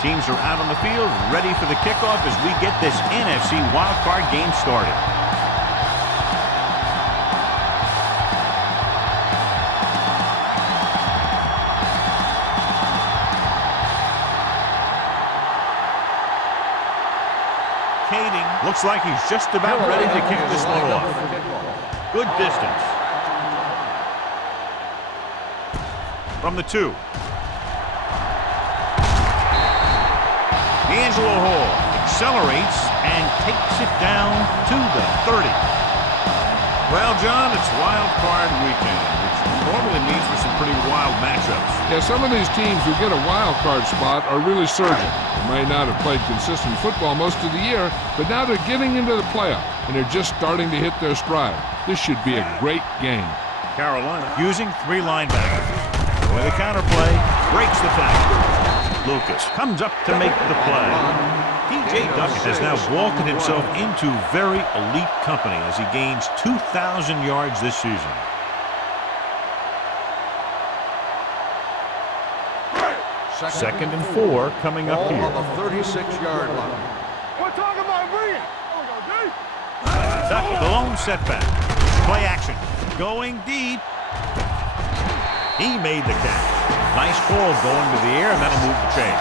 teams are out on the field, ready for the kickoff as we get this NFC Wildcard game started. Looks like he's just about ready to kick this one off. Good distance. From the 2. D'Angelo Hall accelerates and takes it down to the 30. Well, John, it's Wildcard Weekend, which normally means for some pretty wild matchups. Yeah, some of these teams who get a wild card spot are really surging. They may not have played consistent football most of the year, but now they're getting into the playoff, and they're just starting to hit their stride. This should be a great game. Carolina using 3 linebackers. With a counterplay, breaks the tackle. Lucas comes up to make the play. P.J. Duckett has now vaulted himself into very elite company as he gains 2,000 yards this season. Second and 4 coming up here. On the 36-yard line. We're talking about bringing. Duckett, the lone setback. Play action. Going deep. He made the catch. Nice ball going to the air, and that'll move the chain.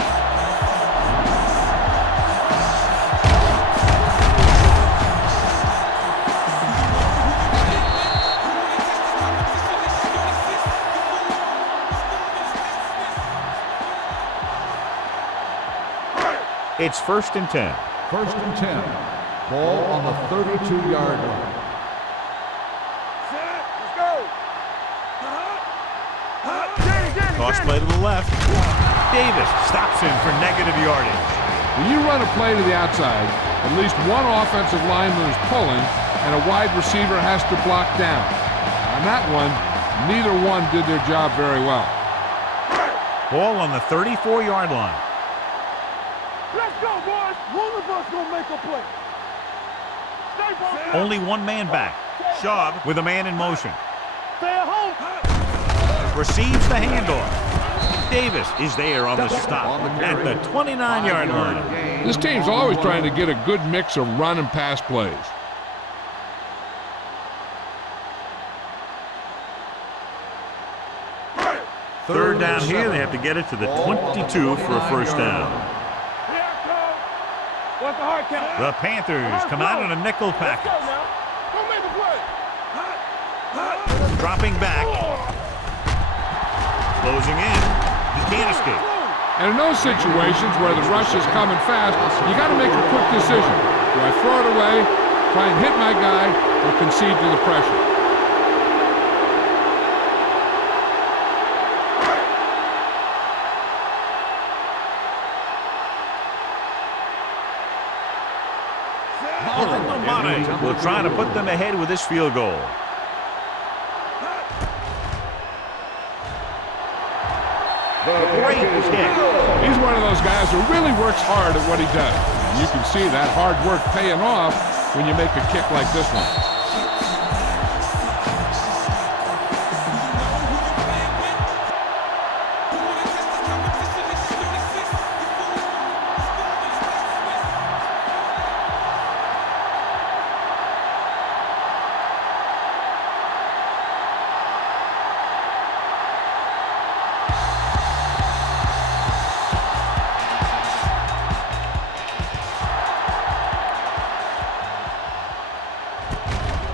It's 1st and 10. 1st and 10. Ball on the 32-yard line. Let's go. Toss play to the left. Davis stops him for negative yardage. When you run a play to the outside, at least one offensive lineman is pulling, and a wide receiver has to block down. On that one, neither one did their job very well. Ball on the 34-yard line. Let's go, boys. One of us gonna make a play. Only one man back. Schaub with a man in motion. Stay at home. Receives the handoff. Davis is there on the stop at the 29-yard line. This team's always trying to get a good mix of run and pass plays. Third down here, they have to get it to the 22 for a first down. The Panthers come out in a nickel package. Dropping back. Closing in. He can't escape. And in those situations where the rush is coming fast, you got to make a quick decision. Do I throw it away, try and hit my guy, or concede to the pressure? Lombardi will try to put them ahead with this field goal. Great kick. He's one of those guys who really works hard at what he does. And you can see that hard work paying off when you make a kick like this one.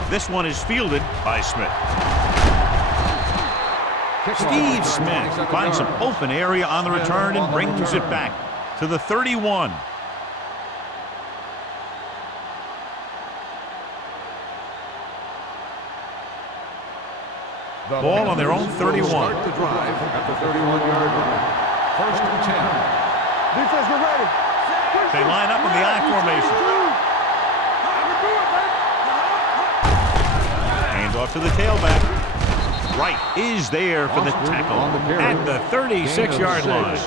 This one is fielded by Smith. Steve Smith finds some open area on the return and brings it back to the 31. Ball on their own 31. Start the drive at the 31-yard line. 1st and 10. Defense, get ready. They line up in the I formation. Hand off to the tailback. Wright is there for the tackle at the 36-yard line.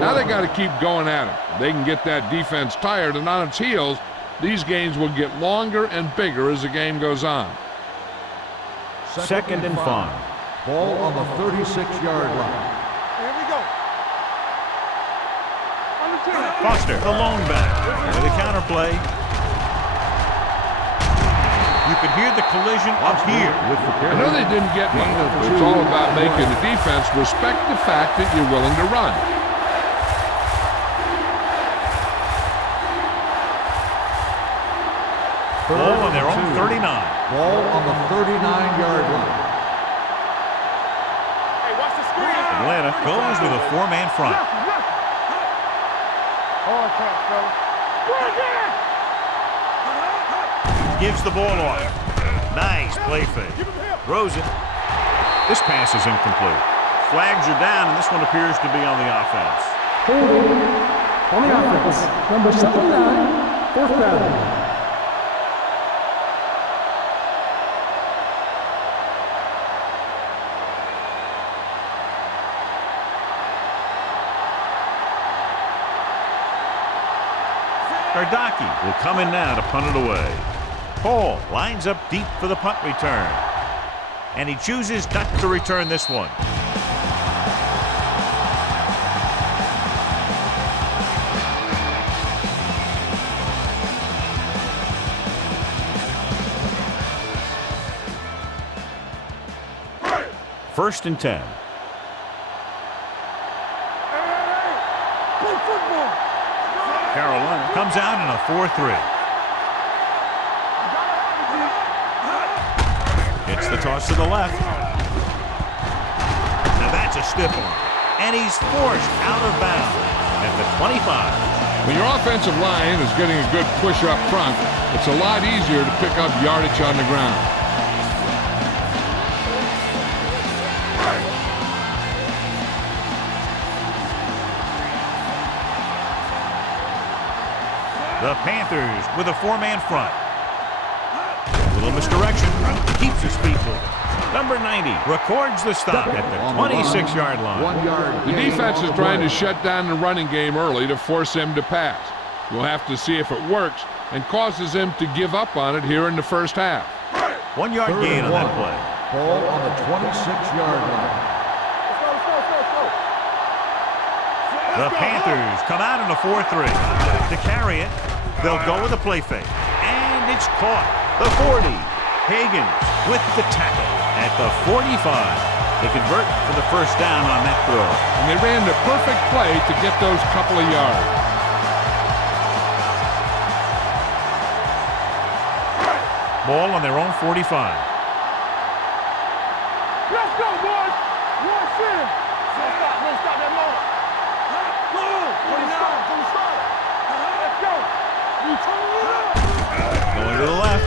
Now they got to keep going at it. They can get that defense tired and on its heels. These games will get longer and bigger as the game goes on. Second and 5. Ball on the 36-yard line. Here we go. On the Foster, the lone back. With the counter play. You could hear the collision up here. I know they didn't get much, but it's all about making the defense respect the fact that you're willing to run. Ball on their own 39. Ball on the 39-yard line. Hey, watch the screen. Atlanta goes with a four-man front. Hard pass, fellas. Gives the ball off. Nice play fake. Throws it. This pass is incomplete. Flags are down, and this one appears to be on the offense. Holding on the offense. Number 79, fourth down. Gardocki will come in now to punt it away. Paul lines up deep for the punt return. And he chooses not to return this one. First and 10. Play football. Carolina comes out in a 4-3. It's the toss to the left. Now that's a stiff one. And he's forced out of bounds at the 25. When your offensive line is getting a good push up front, it's a lot easier to pick up yardage on the ground. The Panthers with a four-man front. A little misdirection. Keeps his feet moving. Number 90 records the stop at the 26-yard line. 1 yard. The defense is trying to shut down the running game early to force him to pass. We'll have to see if it works and causes him to give up on it here in the first half. 1 yard gain on that play. Ball on the 26-yard line. The Panthers come out in a 4-3. To carry it, they'll go with a play fake. And it's caught. The 40. Higgins with the tackle at the 45. They convert for the first down on that throw. And they ran the perfect play to get those couple of yards. Ball on their own 45. Let's go, boys. Watch him. Don't stop that moment. Go. Let's go. Going to the left.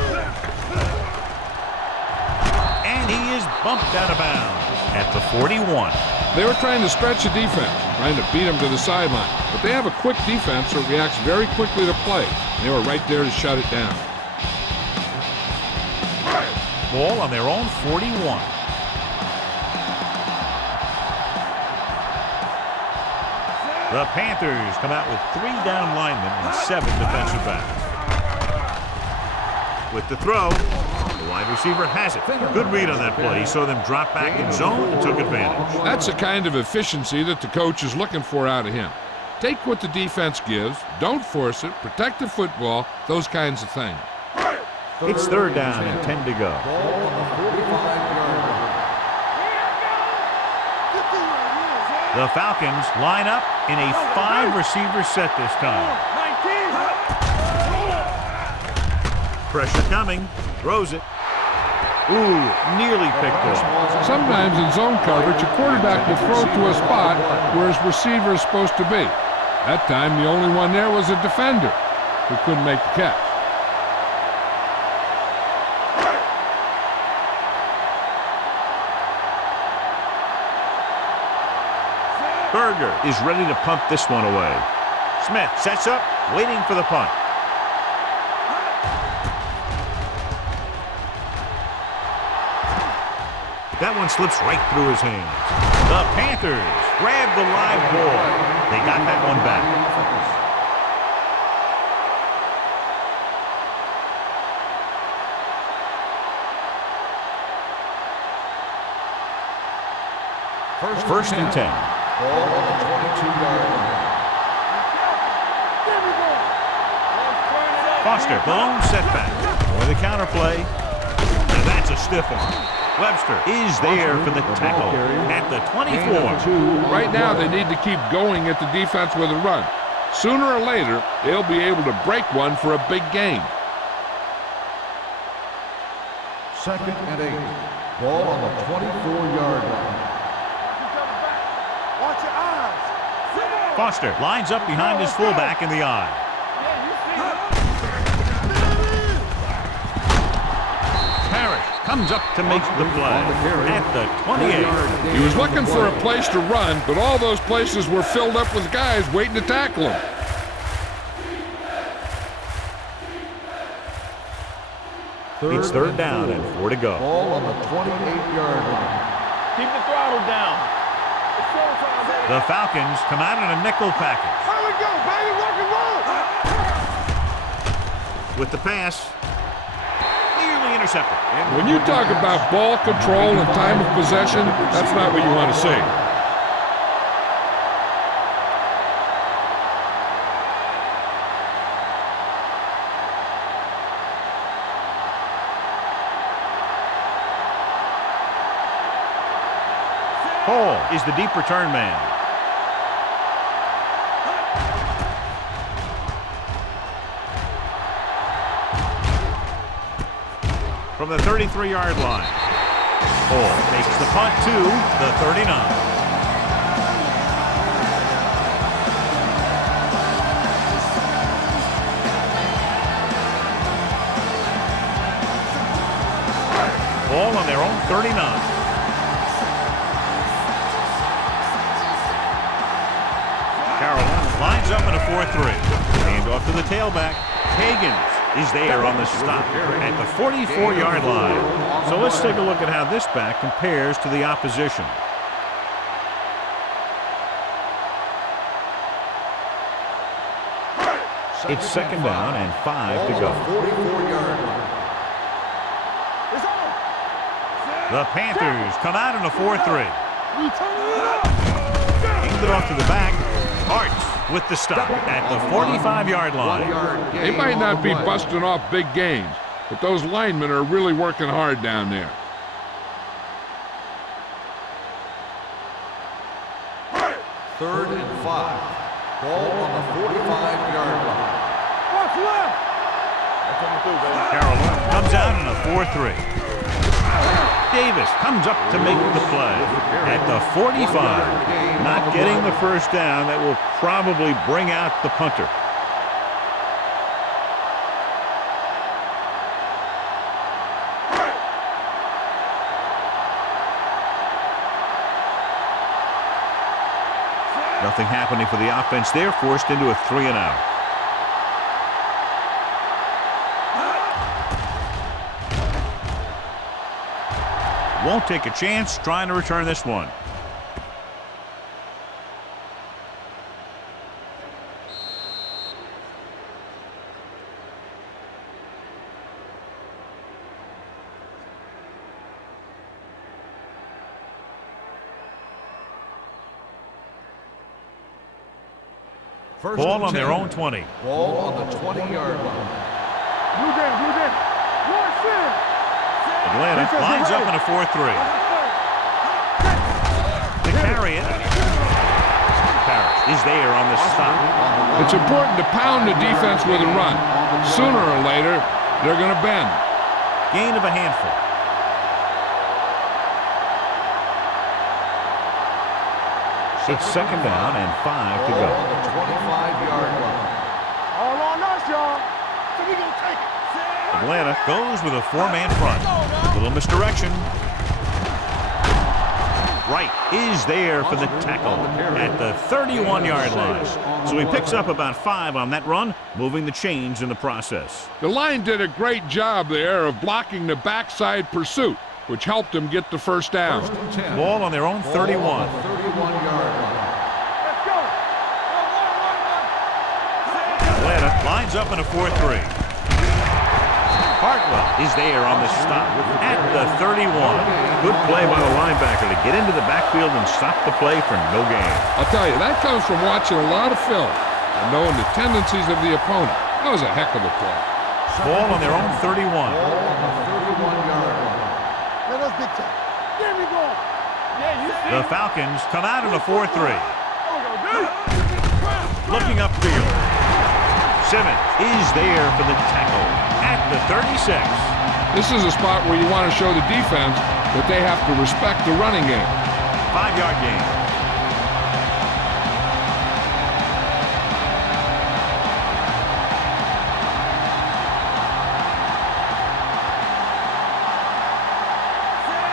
And he is bumped out of bounds at the 41. They were trying to stretch the defense, trying to beat them to the sideline. But they have a quick defense that reacts very quickly to play. They were right there to shut it down. Ball on their own 41. The Panthers come out with 3 down linemen and 7 defensive backs. With the throw, the wide receiver has it. Good read on that play. He saw them drop back in zone and took advantage. That's the kind of efficiency that the coach is looking for out of him. Take what the defense gives, don't force it, protect the football, those kinds of things. It's 3rd down and 10 to go. Ball on the 45-yard line. The Falcons line up in a 5-receiver set this time. Pressure coming. Throws it. Ooh, nearly picked off. Sometimes in zone coverage, a quarterback will throw to a spot where his receiver is supposed to be. That time, the only one there was a defender who couldn't make the catch. Berger is ready to punt this one away. Smith sets up, waiting for the punt. That one slips right through his hands. The Panthers grab the live ball. They got that one back. First and 10. Ball on the 22-yard line. Foster, the lone setback. With the counter play. And that's a stiff arm. Webster is there for the tackle at the 24. Right now, they need to keep going at the defense with a run. Sooner or later, they'll be able to break one for a big gain. 2nd and 8. Ball on the 24-yard line. Watch your eyes. Foster lines up behind his fullback in the eye. Parrish comes up to make the play at the 28. He was looking for a place to run, but all those places were filled up with guys waiting to tackle him. It's 3rd down and 4 to go. Ball on the 28-yard line. Keep the throttle down. It's showtime, baby. The Falcons come out in a nickel package. Here we go, baby. Rock and roll. With the pass, nearly intercepted. When you talk about ball control and time of possession, that's not what you want to see. Hall is the deep return man. From the 33-yard line. Hall takes the punt to the 39. Ball on their own 39. Carolina lines up in a 4-3. Hand off to the tailback. Higgins is there on the stop at the 44-yard line. So let's take a look at how this back compares to the opposition. It's 2nd down and 5 to go. 44-yard line. The Panthers come out in a 4-3. Handed off to the back. Arts with the stop at the 45-yard line. They might not be busting off big gains, but those linemen are really working hard down there. Third and 5. Ball on the 45-yard line. What's left? That's coming through, baby. Carolina comes out in a 4-3. Davis comes up to make the play at the 45. Not getting the first down. That will probably bring out the punter. Nothing happening for the offense. They're forced into a 3-and-out. Won't take a chance trying to return this one. Ball on their own 20. Ball on the 20-yard line. Blue game. Watch it. Atlanta lines up in a 4-3. To carry it. Parrish is there on the stop. It's important to pound the defense with a run. Sooner or later, they're going to bend. Gain of a handful. It's 2nd down and 5 to go. On the 25-yard line. All on us, y'all. So we gonna take it. Atlanta goes with a 4-man front. Little misdirection. Wright is there for the tackle at the 31-yard line. So he picks up about 5 on that run, moving the chains in the process. The line did a great job there of blocking the backside pursuit, which helped them get the first down. Ball on their own 31. Ball on the 31-yard line. Let's go. Atlanta lines up in a 4-3. Hartwell is there on the stop at the 31. Good play by the linebacker to get into the backfield and stop the play for no gain. I'll tell you, that comes from watching a lot of film and knowing the tendencies of the opponent. That was a heck of a play. Ball on their own 31. Ball on the 31-yard line. Let us get to. Get me going. Yeah, you see. The Falcons come out in a 4-3. There we go, dude. Looking upfield. Simmons is there for the tackle at the 36. This is a spot where you want to show the defense that they have to respect the running game. 5-yard gain.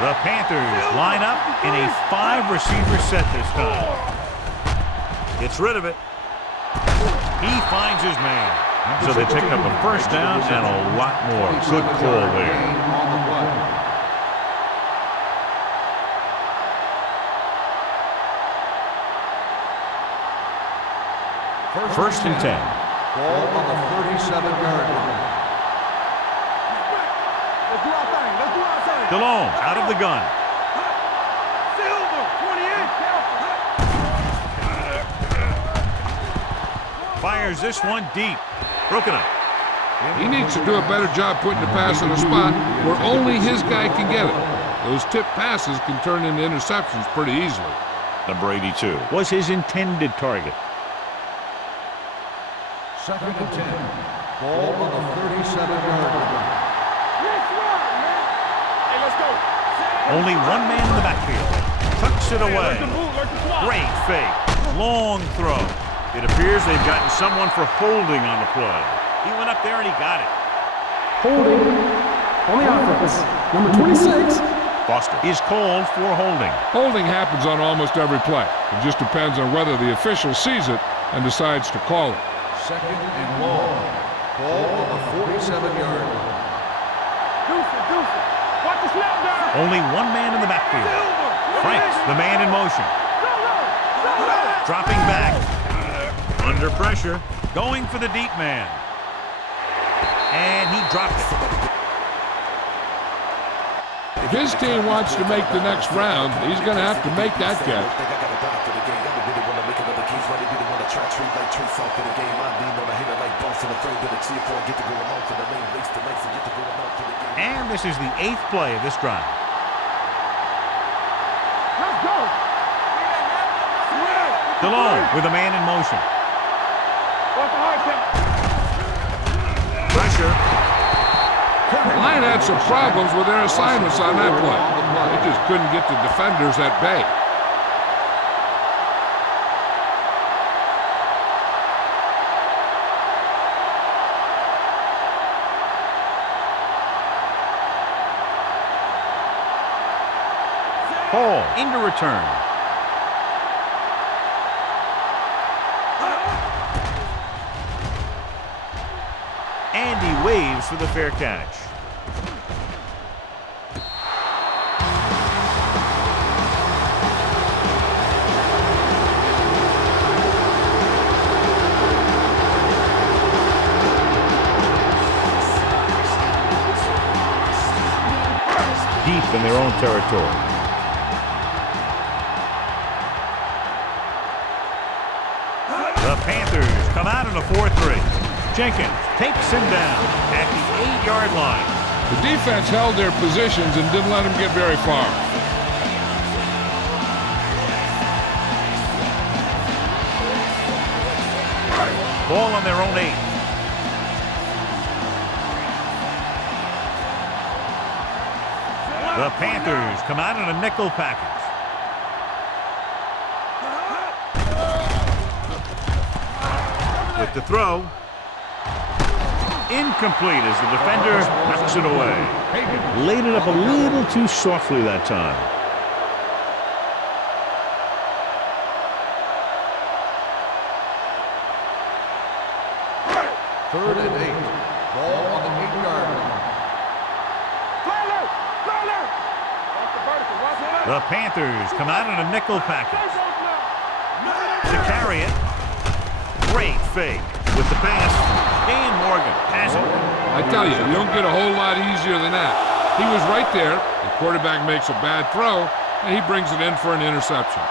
The Panthers line up in a 5-receiver set this time. Gets rid of it. He finds his man. So they pick up a first down and a lot more. Good call there. First and 10. Ball on the 37-yard line. Let's do our thing. Let's do our thing. Delhomme out of the gun. Silver, 28. Fires this one deep. Broken up. He needs to do a better job putting the pass in a spot where only his guy can get it. Those tip passes can turn into interceptions pretty easily. Number 82 was his intended target. Second and 10. Ball on the 37-yard line. Hey, let's go. Only one man in the backfield. Tucks it away. Great fake. Long throw. It appears they've gotten someone for holding on the play. He went up there and he got it. Holding on the offense. Number 26. Foster is called for holding. Holding happens on almost every play. It just depends on whether the official sees it and decides to call it. Second and long. Ball on the 47-yard line. Deuce. Watch the snap down. Only one man in the backfield. Franks, the man in motion. Dropping back. Under pressure. Going for the deep man. And he dropped it. If his team wants to make the next round, he's going to have to make that catch. And this is the 8th play of this drive. Let's go. Delhomme with a man in motion. Watch the hard tap. Pressure. The line had some problems with their assignments on that play. They just couldn't get the defenders at bay. Hall into return. And he waves for the fair catch. Deep in their own territory. The Panthers come out in a 4-3. Jenkins takes him down at the 8-yard line. The defense held their positions and didn't let him get very far. Ball on their own 8. The Panthers come out in a nickel package. With the throw. Incomplete as the defender knocks it away. Laid it up a little too softly that time. Third and 8. Ball on the 8-yard line. The Panthers come out in a nickel package. To carry it. Great fake. With the pass, Dan Morgan has it. I tell you, you don't get a whole lot easier than that. He was right there. The quarterback makes a bad throw, and he brings it in for an interception.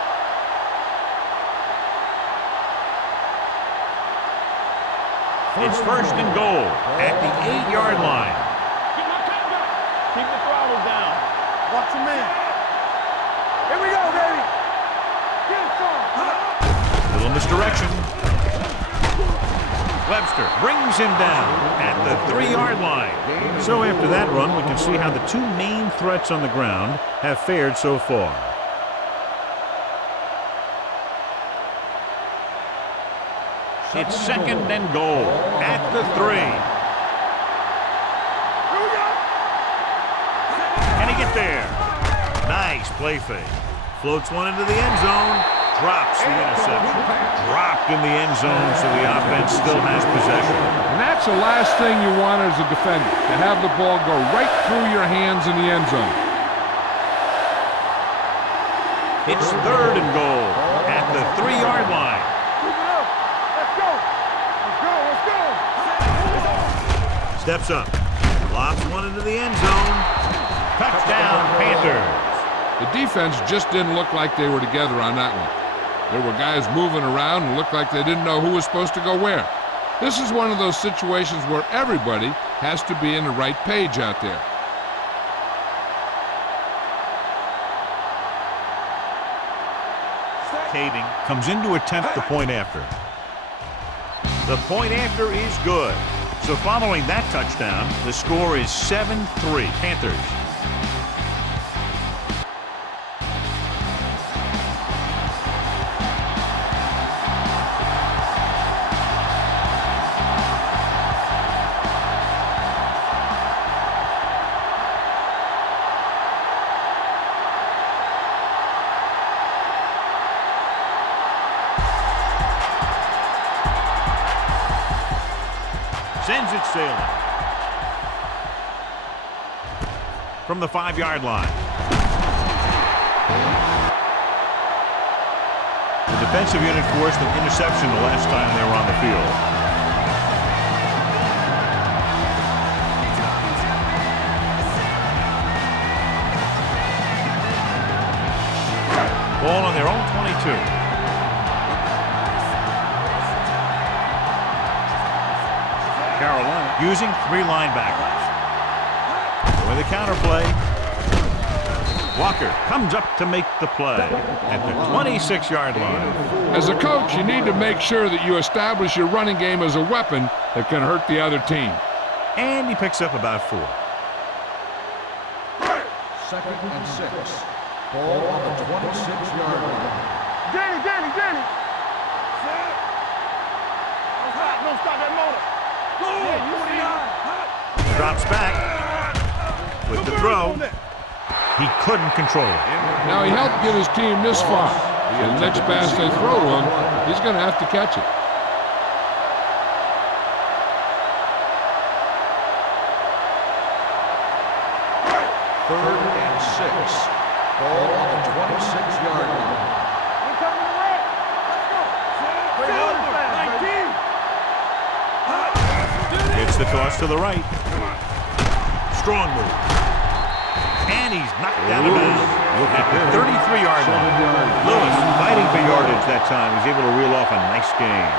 It's first and goal at the 8-yard line. Keep the throttle down. Watch your man. Here we go, baby. Get it, son. Little misdirection. Webster brings him down at the 3-yard line. So after that run, we can see how the two main threats on the ground have fared so far. It's second and goal at the 3. Can he get there? Nice play fake. Floats one into the end zone. Drops the interception. Dropped in the end zone, so the offense still has possession. And that's the last thing you want as a defender, to have the ball go right through your hands in the end zone. It's third and goal at the 3-yard line. Steps up, lobs one into the end zone. Touchdown, Panthers. The defense just didn't look like they were together on that one. There were guys moving around and looked like they didn't know who was supposed to go where. This is one of those situations where everybody has to be in the right page out there. Caving comes in to attempt the point after. The point after is good. So following that touchdown, the score is 7-3 Panthers. Sends it sailing. From the 5-yard line. The defensive unit forced an interception the last time they were on the field. Ball on their own 22. Carolina using 3 linebackers. With a counterplay. Walker comes up to make the play at the 26-yard line. As a coach, you need to make sure that you establish your running game as a weapon that can hurt the other team. And he picks up about 4. Second and 6. Ball on the 26-yard line. Danny. Don't stop that motor. Drops back with the throw. He couldn't control it. Now he helped get his team this far. And the next pass they throw to him, he's going to have to catch it. Third and 6. Ball on the 26-yard line. It's the toss to the right. Strong move. And he's knocked down the bounds at the 33-yard line. Lewis fighting for yardage that time. He's able to reel off a nice gain.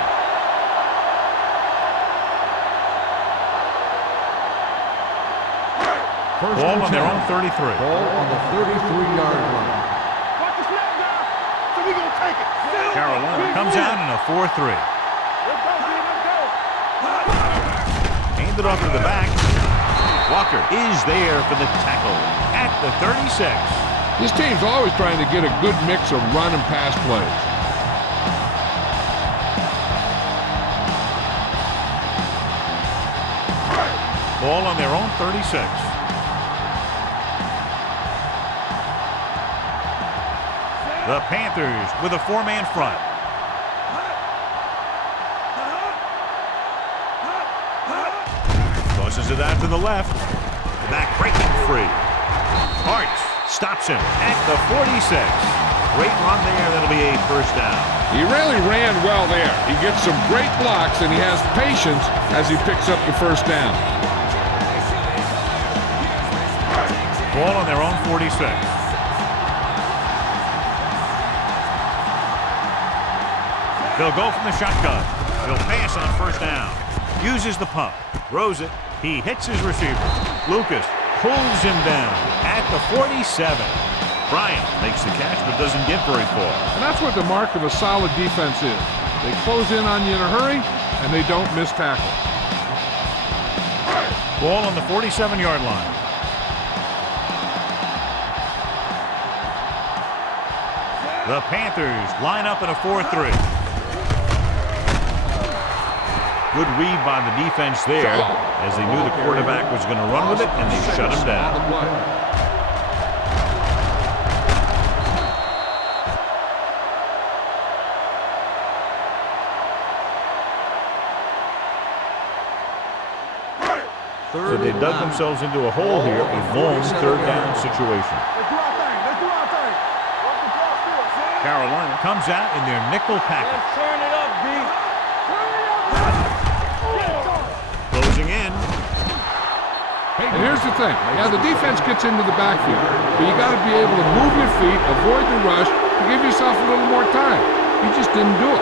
Ball on their own 33. Ball on the 33-yard line. Watch the snap down. So we gonna take it. Carolina comes out in a 4-3. Let's go. Handed off to the back. Walker is there for the tackle at the 36. This team's always trying to get a good mix of run and pass plays. Ball on their own 36. The Panthers with a 4-man front. Tosses it out to the left. The back breaking free. Hartz stops him at the 46. Great run there. That'll be a first down. He really ran well there. He gets some great blocks, and he has patience as he picks up the first down. Ball on their own 46. They'll go from the shotgun. They'll pass on first down. Uses the pump. Throws it. He hits his receiver. Lucas pulls him down at the 47. Bryant makes the catch but doesn't get very far. And that's what the mark of a solid defense is. They close in on you in a hurry, and they don't miss tackle. Ball on the 47-yard line. The Panthers line up in a 4-3. Good read by the defense there as they knew the quarterback was going to run with it, and they shut him down. So they dug themselves into a hole here, a long third down situation. Carolina comes out in their nickel package. Let's turn it up, B. Closing in. And here's the thing. Yeah, the defense gets into the backfield, but you got to be able to move your feet, avoid the rush, to give yourself a little more time. He just didn't do it.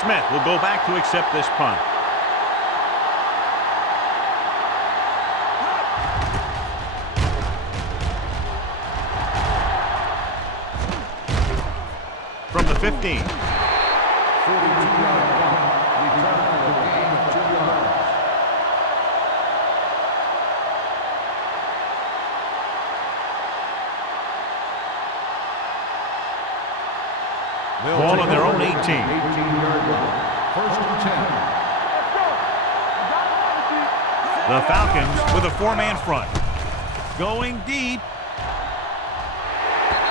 Smith will go back to accept this punt. From the 15. 42-yard punt. Return for a gain of 2 yards. Ball on their own 18. 18-yard line. First and 10. The Falcons with a 4-man front. Going deep.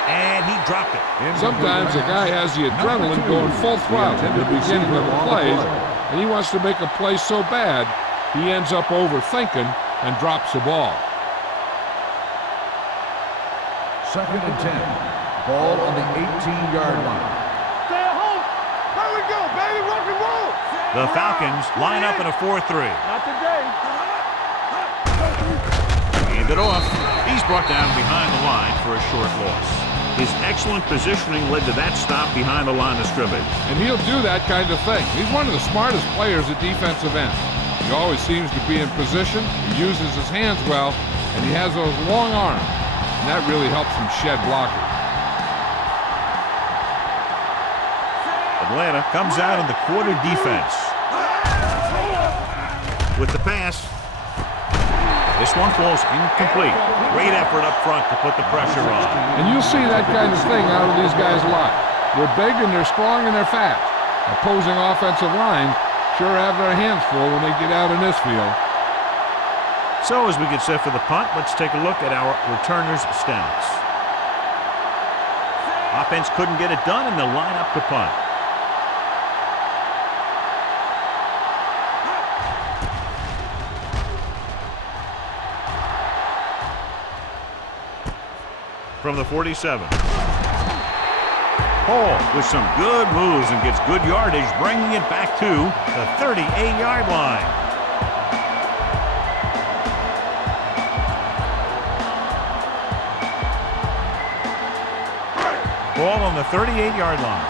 And he dropped it. Sometimes a guy has the adrenaline going full throttle in the beginning of the plays, and he wants to make a play so bad, he ends up overthinking and drops the ball. Second and 10. Ball on the 18-yard line. Stay at home. Here we go, baby. Rock and roll. The Falcons line up in a 4-3. Not today. Hand it off. He's brought down behind the line for a short loss. His excellent positioning led to that stop behind the line of scrimmage. And he'll do that kind of thing. He's one of the smartest players at defensive end. He always seems to be in position, he uses his hands well, and he has those long arms. And that really helps him shed blockers. Atlanta comes out in the quarter defense. With the pass. This one falls incomplete. Great effort up front to put the pressure on. And you'll see that kind of thing out of these guys a lot. They're big and they're strong and they're fast. Opposing offensive lines sure have their hands full when they get out in this field. So as we get set for the punt, let's take a look at our returners' stats. Offense couldn't get it done and they'll line up to punt. From the 47. Hall with some good moves and gets good yardage, bringing it back to the 38-yard line. Ball on the 38-yard line.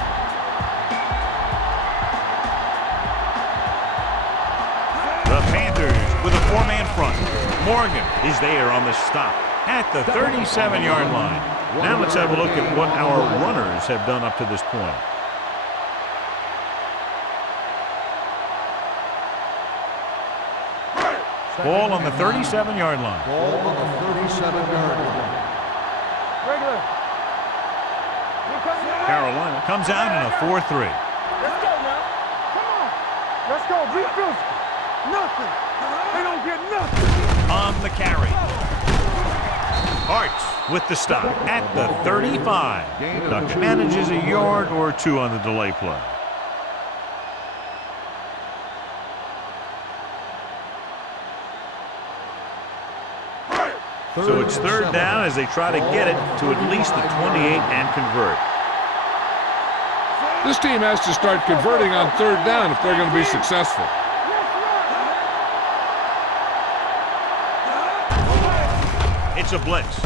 The Panthers with a 4-man front. Morgan is there on the stop at the 37-yard line. Now let's have a look at what our runners have done up to this point. Ball on the 37-yard line. Ball on the 37-yard line. Regular. Carolina comes out in a 4-3. Let's go now. Come on. Let's go. Be physical. Nothing. They don't get nothing. On the carry. Arts with the stop at the 35. Duck manages a yard or two on the delay play. So it's third down as they try to get it to at least the 28 and convert. This team has to start converting on third down if they're going to be successful. It's a blitz.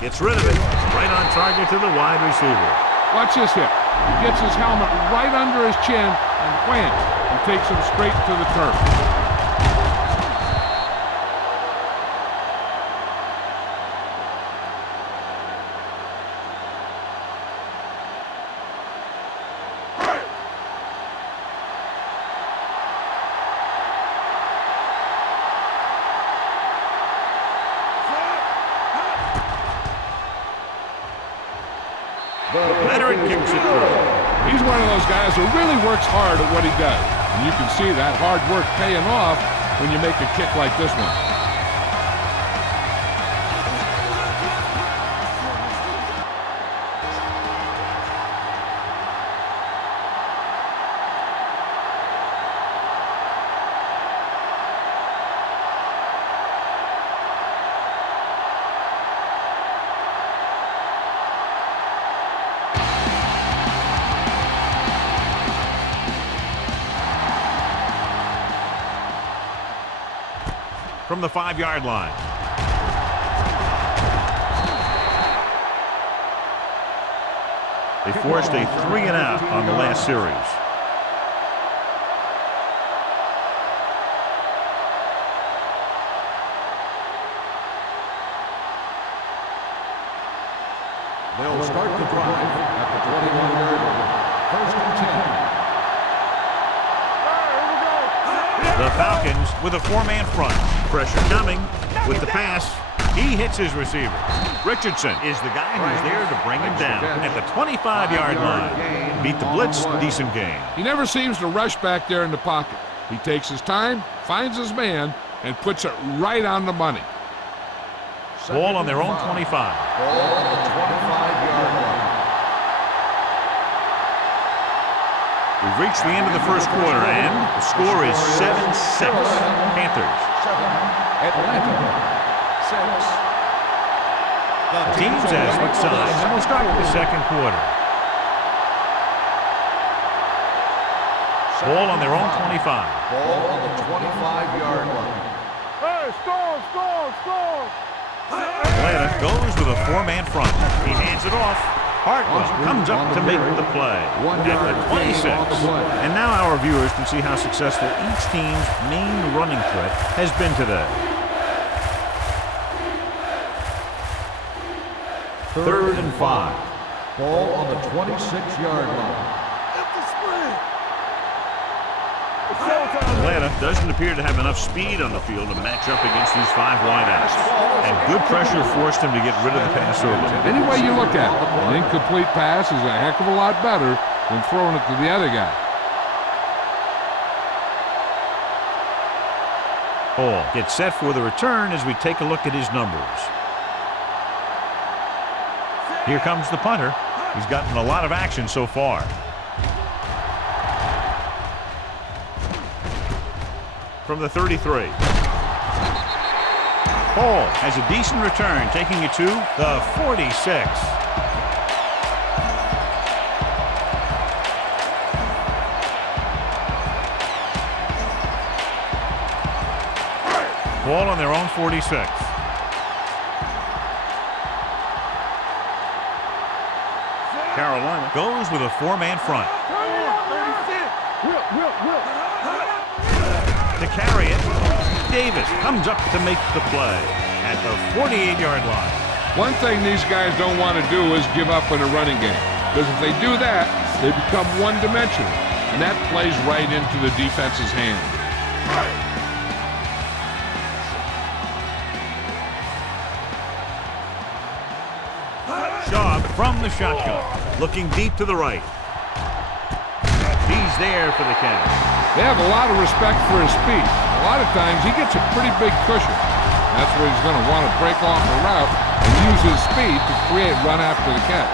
Gets rid of it. Right on target to the wide receiver. Watch this hit. He gets his helmet right under his chin and wham! He takes him straight to the turf. Veteran kicks it through. He's one of those guys who really works hard at what he does. And you can see that hard work paying off when you make a kick like this one. From the 5-yard line. They forced a 3-and-out on the last series. They'll start the drive at the 21-yard line. First and 10. The Falcons with a 4-man front. Pressure coming with the pass. He hits his receiver. Richardson is the guy who's there to bring him down at the 25-yard line. Beat the blitz, decent game. He never seems to rush back there in the pocket. He takes his time, finds his man, and puts it right on the money. Ball on their own 25. Ball on the 25-yard line. We've reached the end of the first quarter, and the score is 7-6. Panthers. 7. Atlanta. 6. The teams as switch sides, and we'll start with the second quarter. Ball on their own 25. Ball on the 25-yard line. Hey, storm! Atlanta goes with a 4-man front. He hands it off. Hartwell comes up to make the play at the 26. And now our viewers can see how successful each team's main running threat has been today. Third and 5. Ball on the 26-yard line. Atlanta doesn't appear to have enough speed on the field to match up against these 5 wideouts. And good pressure forced him to get rid of the pass early. Any way you look at it, an incomplete pass is a heck of a lot better than throwing it to the other guy. Hall gets set for the return as we take a look at his numbers. Here comes the punter. He's gotten a lot of action so far. From the 33. Hall has a decent return, taking it to the 46. Ball on their own 46. Carolina goes with a 4-man front. To carry it, Davis comes up to make the play at the 48-yard line. One thing these guys don't want to do is give up in a running game. Because if they do that, they become one-dimensional. And that plays right into the defense's hand. Schaub from the shotgun, looking deep to the right. He's there for the catch. They have a lot of respect for his speed. A lot of times he gets a pretty big cushion. That's where he's going to want to break off the route and use his speed to create run after the catch.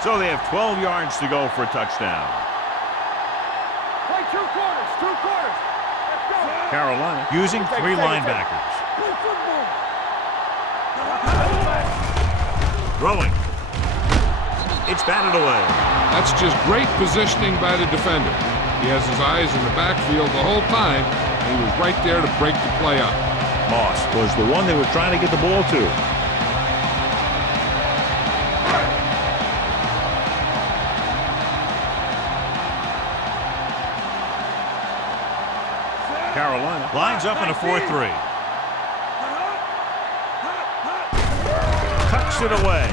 So they have 12 yards to go for a touchdown. Play 2 quarters. Let's go. Carolina using 3 linebackers. Throwing. It's batted away. That's just great positioning by the defender. He has his eyes in the backfield the whole time, and he was right there to break the play up. Moss was the one they were trying to get the ball to. Carolina lines up in a 4-3. Tucks it away.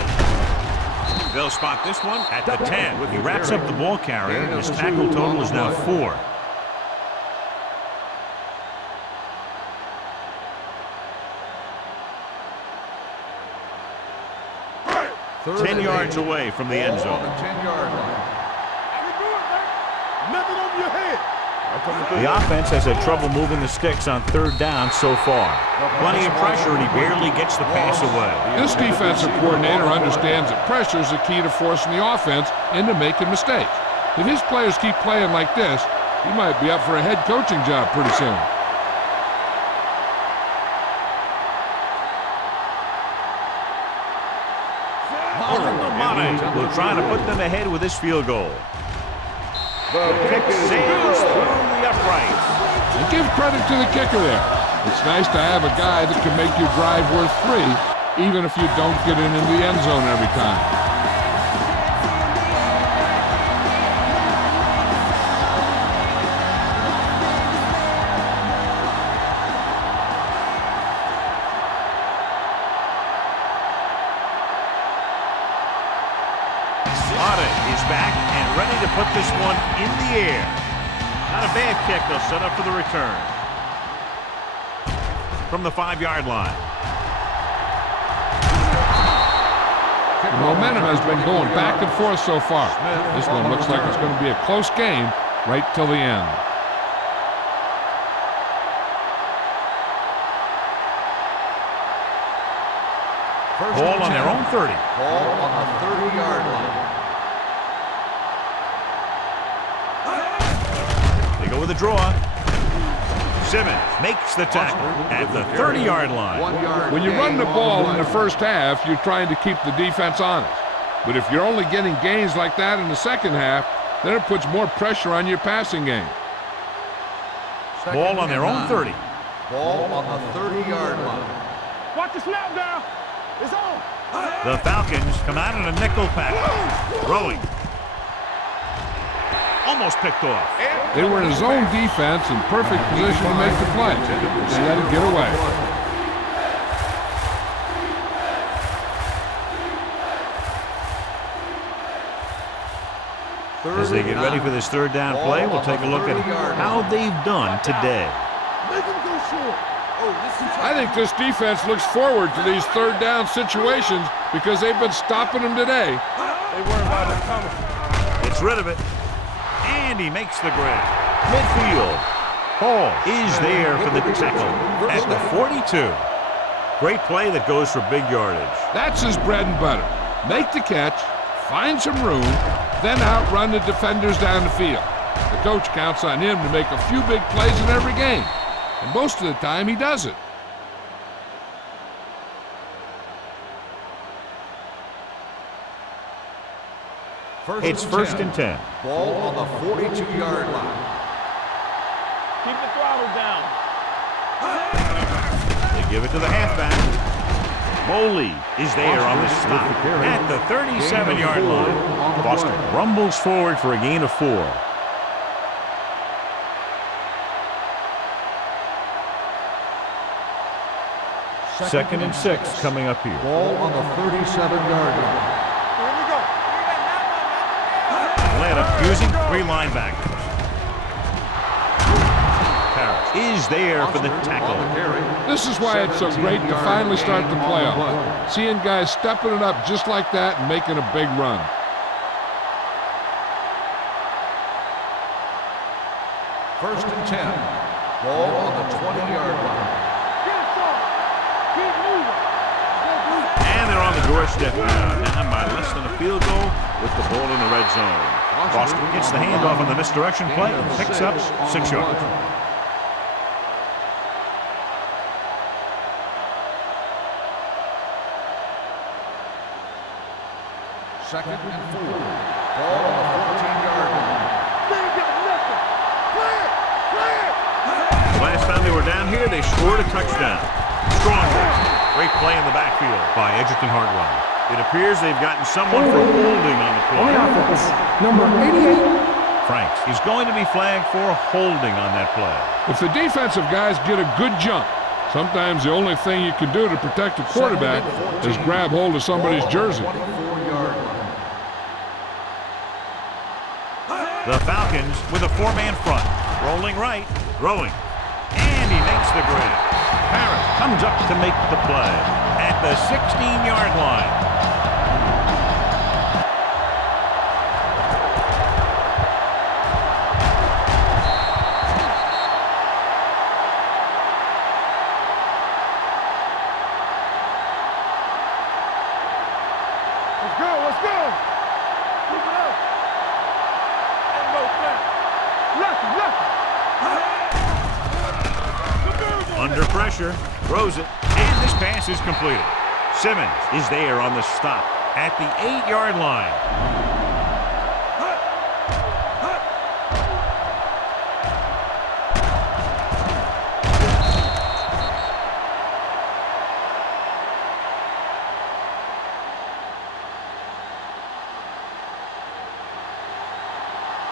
They'll spot this one at the 10. He wraps up the ball carrier. His tackle total is now 4. Third 10 and yards 8. away from the end Ball zone. on the 10-yard line. Nothing over your head. The offense has had trouble moving the sticks on third down so far. Plenty of pressure, and he barely gets the pass away. This defensive coordinator understands that pressure is the key to forcing the offense into making mistakes. If his players keep playing like this, he might be up for a head coaching job pretty soon. Lombardi will try to put them ahead with this field goal. The kick sails through the uprights. And give credit to the kicker there. It's nice to have a guy that can make your drive worth 3, even if you don't get it into the end zone every time. Is back and ready to put this one in the air. Not a bad kick. They'll set up for the return. From the 5-yard line. The momentum has been going back and forth so far. This one looks like it's going to be a close game right till the end. Ball on their own 30. Ball on the 30-yard line. They go with a draw. Simmons makes the tackle at the 30-yard line. 1 yard When you gain run the on ball play. in the first half, you're trying to keep the defense honest. But if you're only getting gains like that in the second half, then it puts more pressure on your passing game. Ball on their own 30. Ball on the 30-yard line. Watch the snap down. It's on. The Falcons come out in a nickel package. Throwing. Almost picked off. They were in his own defense in perfect position to make the play. Just let it get away. As they get ready for this third down play, we'll take a look at how they've done today. Make him go short. I think this defense looks forward to these third down situations because they've been stopping them today. They worry about it coming. Gets rid of it. And he makes the grab. Midfield. Hall is there for the tackle at the 42. Great play that goes for big yardage. That's his bread and butter. Make the catch, find some room, then outrun the defenders down the field. The coach counts on him to make a few big plays in every game. And most of the time, he does it. It's first and 10. Ball on the 42-yard line. Keep the throttle down. They give it to the halfback. Moley is there on the stop at the 37-yard line. Boston rumbles forward for a gain of 4. Second and 6 coming up here. Ball on the 37-yard line. Here we go. Atlanta using 3 linebackers. Parrish is there for the tackle. This is why it's so great to finally start the playoff. Seeing guys stepping it up just like that and making a big run. First and 10. Ball on the 20-yard line. Get some. Keep moving. And they're on the doorstep now, down by less than a field goal with the ball in the red zone. Boston gets the handoff on the misdirection play and picks up 6 yards. 2nd and 4. Ball on the 14-yard line. They ain't got nothing. Play it. Play it. Last time they were down here, they scored a touchdown. Strong blitz. Great play in the backfield by Edgerton Hartwell. It appears they've gotten someone for holding on the On play. the offense, number 88. Franks is going to be flagged for holding on that play. If the defensive guys get a good jump, sometimes the only thing you can do to protect a quarterback is grab hold of somebody's jersey. 24-yard line. The Falcons with a four-man front. Rolling right, throwing. And he makes the grab. Parrott comes up to make the play at the 16-yard line. Let's go. Let's go. Keep it up. Ain't no thing. Lucky, lucky. Under pressure, throws it, and this pass is completed. Simmons is there on the stop at the 8-yard line.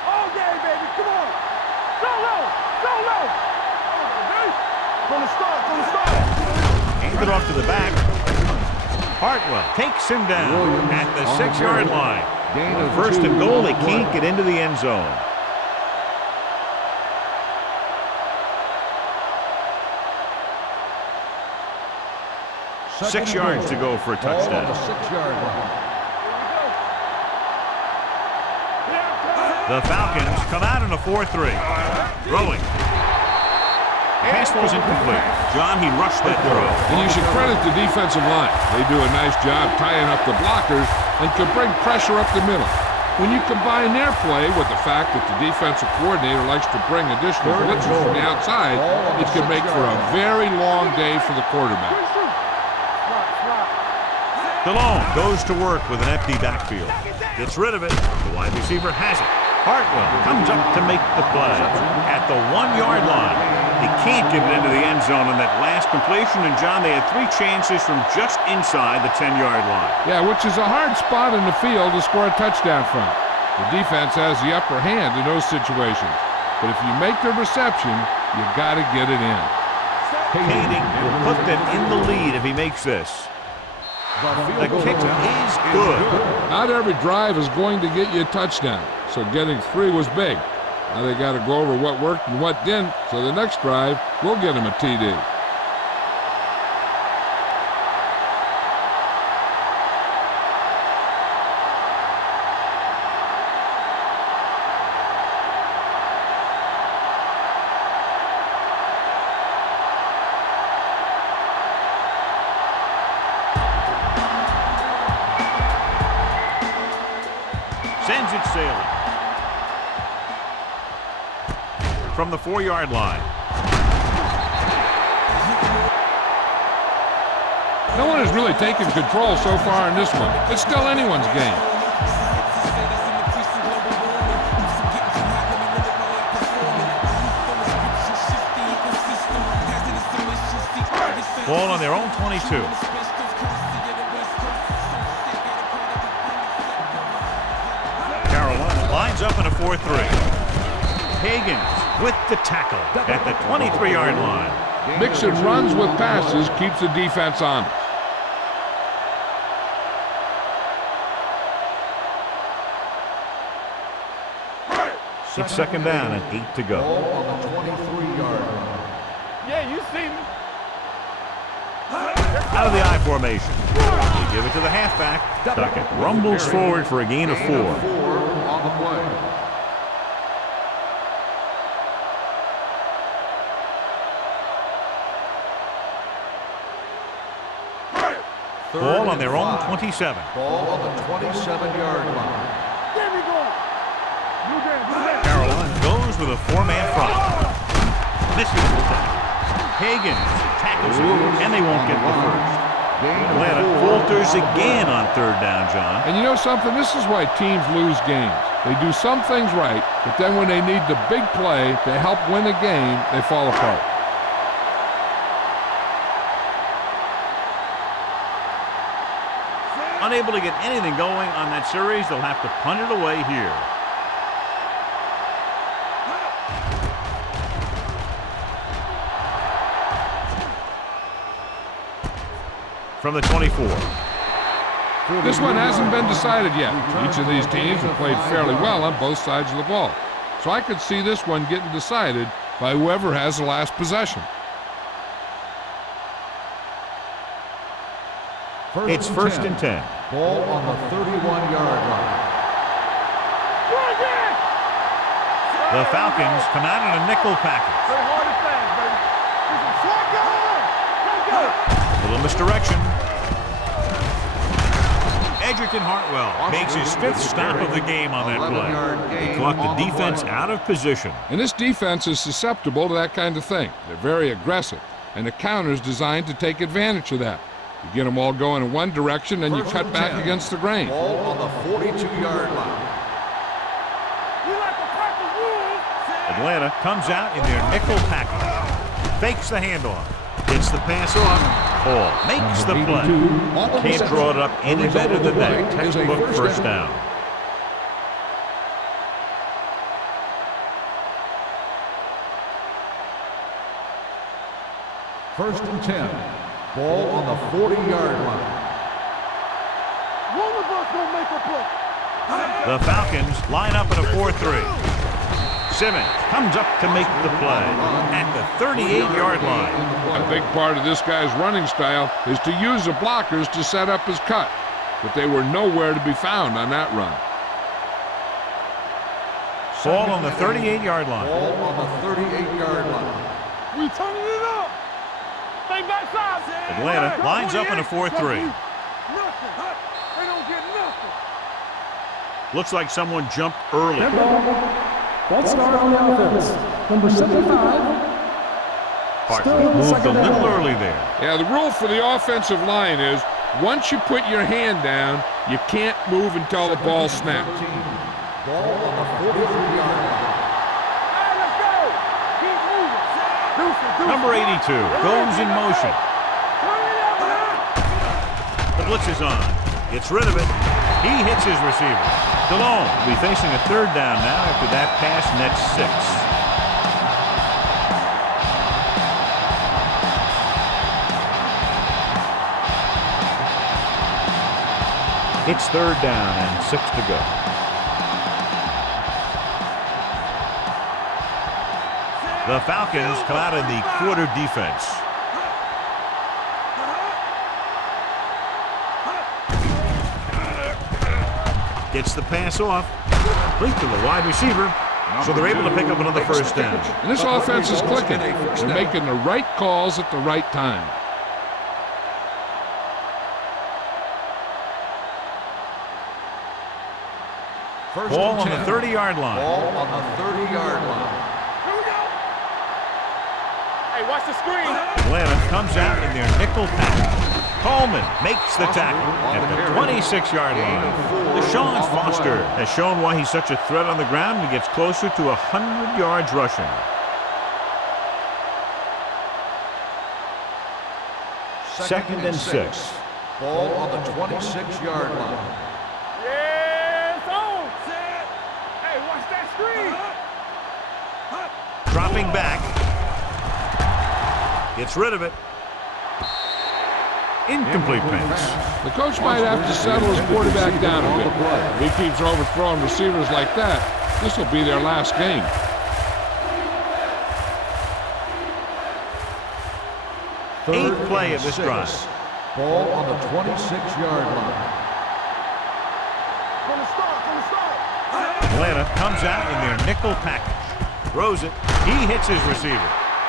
All day, baby. Come on. Go low. Go low. From the start. From the start. Hand it off to the back. Hartwell takes him down at the 6-yard line. Gain of First 2 and goal, on they the play. can't get into the end zone. Second 6 and yards goal. to go for a Ball on touchdown. the 6-yard line. The Falcons come out in a 4-3. Throwing. Pass was incomplete. John, he rushed that throw. And you should credit the defensive line. They do a nice job tying up the blockers and can bring pressure up the middle. When you combine their play with the fact that the defensive coordinator likes to bring additional blitzers from the outside, it can make for a very long day for the quarterback. Delhomme goes to work with an empty backfield. Gets rid of it. The wide receiver has it. Hartwell comes up to make the play at the 1-yard line. He can't get it into the end zone on that last completion, and John, they had 3 chances from just inside the 10-yard line. Yeah, which is a hard spot in the field to score a touchdown from. The defense has the upper hand in those situations. But if you make the reception, you got to get it in. Hayden will put them in the lead if he makes this. The kick is good. Not every drive is going to get you a touchdown, so getting 3 was big. Now they got to go over what worked and what didn't, so the next drive will get them a TD. Sends it sailing. From the 4-yard line. No one has really taken control so far in this one. It's still anyone's game. Ball on their own 22. Carolina lines up in a 4-3. Higgins with the tackle at the 23-yard line. Mixing runs with passes keeps the defense honest. It's 2nd down and 8 to go. Ball on the 23-yard line. Yeah, you see me. Out of the I formation. They give it to the halfback. Duckett rumbles forward for a gain of 4. 4 on the play. Ball on their own 27. Ball on the 27-yard line. There we go. Blue game, blue game. Carolina goes with a 4-man front. Misses the tackle. Higgins tackles him, and they won't get the first. Atlanta falters again on third down, John. And you know something? This is why teams lose games. They do some things right, but then when they need the big play to help win the game, they fall apart. Unable to get anything going on that series, they'll have to punt it away here. From the 24. This one hasn't been decided yet. Each of these teams have played fairly well on both sides of the ball. So I could see this one getting decided by whoever has the last possession. It's first and 10. Ball on the 31-yard line. The Falcons come out in a nickel package. Play hard and fast, baby. Little misdirection. Edgerton Hartwell makes his 5th stop of the game on that play. He clocked the defense out of position. And this defense is susceptible to that kind of thing. They're very aggressive, and the counter's designed to take advantage of that. You get them all going in one direction, and you cut back against the grain. Ball on the 42-yard line. Atlanta comes out in their nickel package. Fakes the handoff. Gets the pass off. Hall makes the play. Can't draw it up any better than that. Textbook first down. First and 10. Ball on the 40-yard line. One of us will make a play. The Falcons line up in a 4-3. Simmons comes up to make the play at the 38-yard line. A big part of this guy's running style is to use the blockers to set up his cut, but they were nowhere to be found on that run. Ball on the 38-yard line. Ball on the 38-yard line. We turning it up. Stay backside. Atlanta lines up in a 4-3. Nothing. They don't get nothing. Looks like someone jumped early. Wildcard on the offense. Number 75. Parker moved a little early there. Yeah, the rule for the offensive line is once you put your hand down, you can't move until the ball snaps. Ball on the 43-yard line. Hey, let's go. Keep moving. Number 82 goes in motion. The blitz is on. Gets rid of it. He hits his receiver. Delhomme will be facing a 3rd down now after that pass nets 6. It's 3rd down and 6 to go. The Falcons come out in the quarter defense. Gets the pass off. Complete to the wide receiver. So they're able to pick up another 1st down. And this offense is clicking. They're making the right calls at the right time. Ball on the 30-yard line. Ball on the 30-yard line. Here we go. Hey, watch the screen. Atlanta comes out in their nickel package. Coleman makes the tackle at the 26-yard line. Deshaun Foster has shown why he's such a threat on the ground and gets closer to 100 yards rushing. Second and 6. Ball on the 26-yard line. Yes, on. Hey, watch that screen. Dropping back. Gets rid of it. Incomplete pass. The coach might have to settle his quarterback down a bit. If he keeps overthrowing receivers like that, this will be their last game. Eighth play of this drive. Ball on the 26-yard line. From the start. Atlanta comes out in their nickel package. Throws it. He hits his receiver.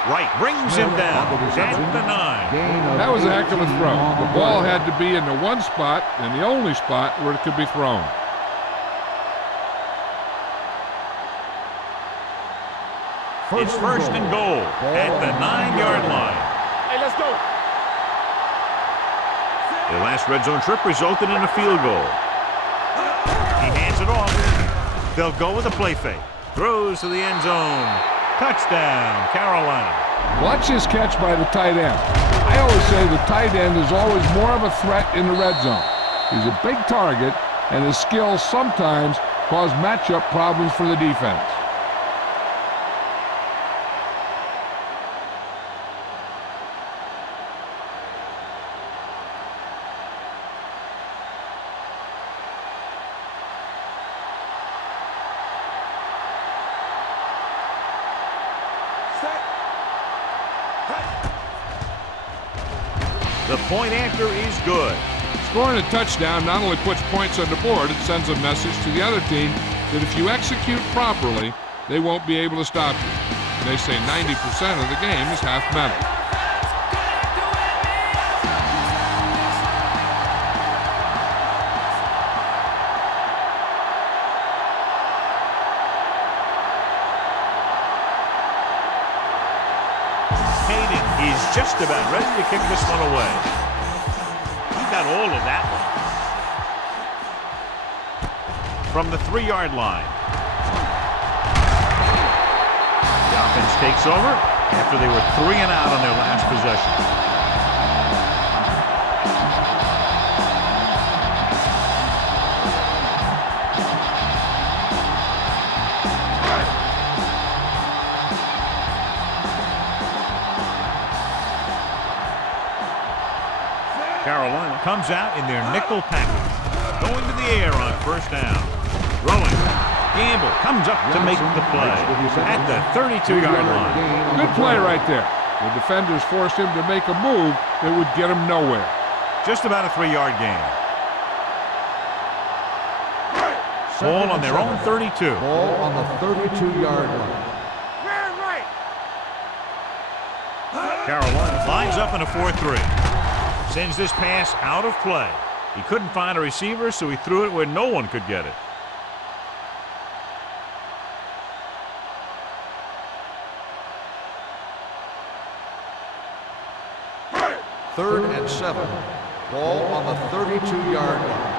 Right, brings him down at the 9. That was a heck of a throw. The ball had to be in the one spot and the only spot where it could be thrown. It's 1st and goal at the 9-yard line. Hey, let's go. Their last red zone trip resulted in a field goal. He hands it off. They'll go with a play fake. Throws to the end zone. Touchdown, Carolina. Watch this catch by the tight end. I always say the tight end is always more of a threat in the red zone. He's a big target, and his skills sometimes cause matchup problems for the defense. The point after is good. Scoring a touchdown not only puts points on the board, it sends a message to the other team that if you execute properly, they won't be able to stop you. They say 90% of the game is half mental. He's just about ready to kick this one away. He got all of that one. From the 3-yard line. The offense takes over after they were 3 and out on their last possession. Carolina comes out in their nickel package. Going to the air on first down. Throwing. Gamble comes up to make the play at the 32-yard line. Good play right there. The defenders forced him to make a move that would get him nowhere. Just about a 3-yard gain. Ball on their own 32. Ball on the 32-yard line. Carolina lines up in a 4-3. Sends this pass out of play. He couldn't find a receiver, so he threw it where no one could get it. Third and 7. Ball on the 32-yard line.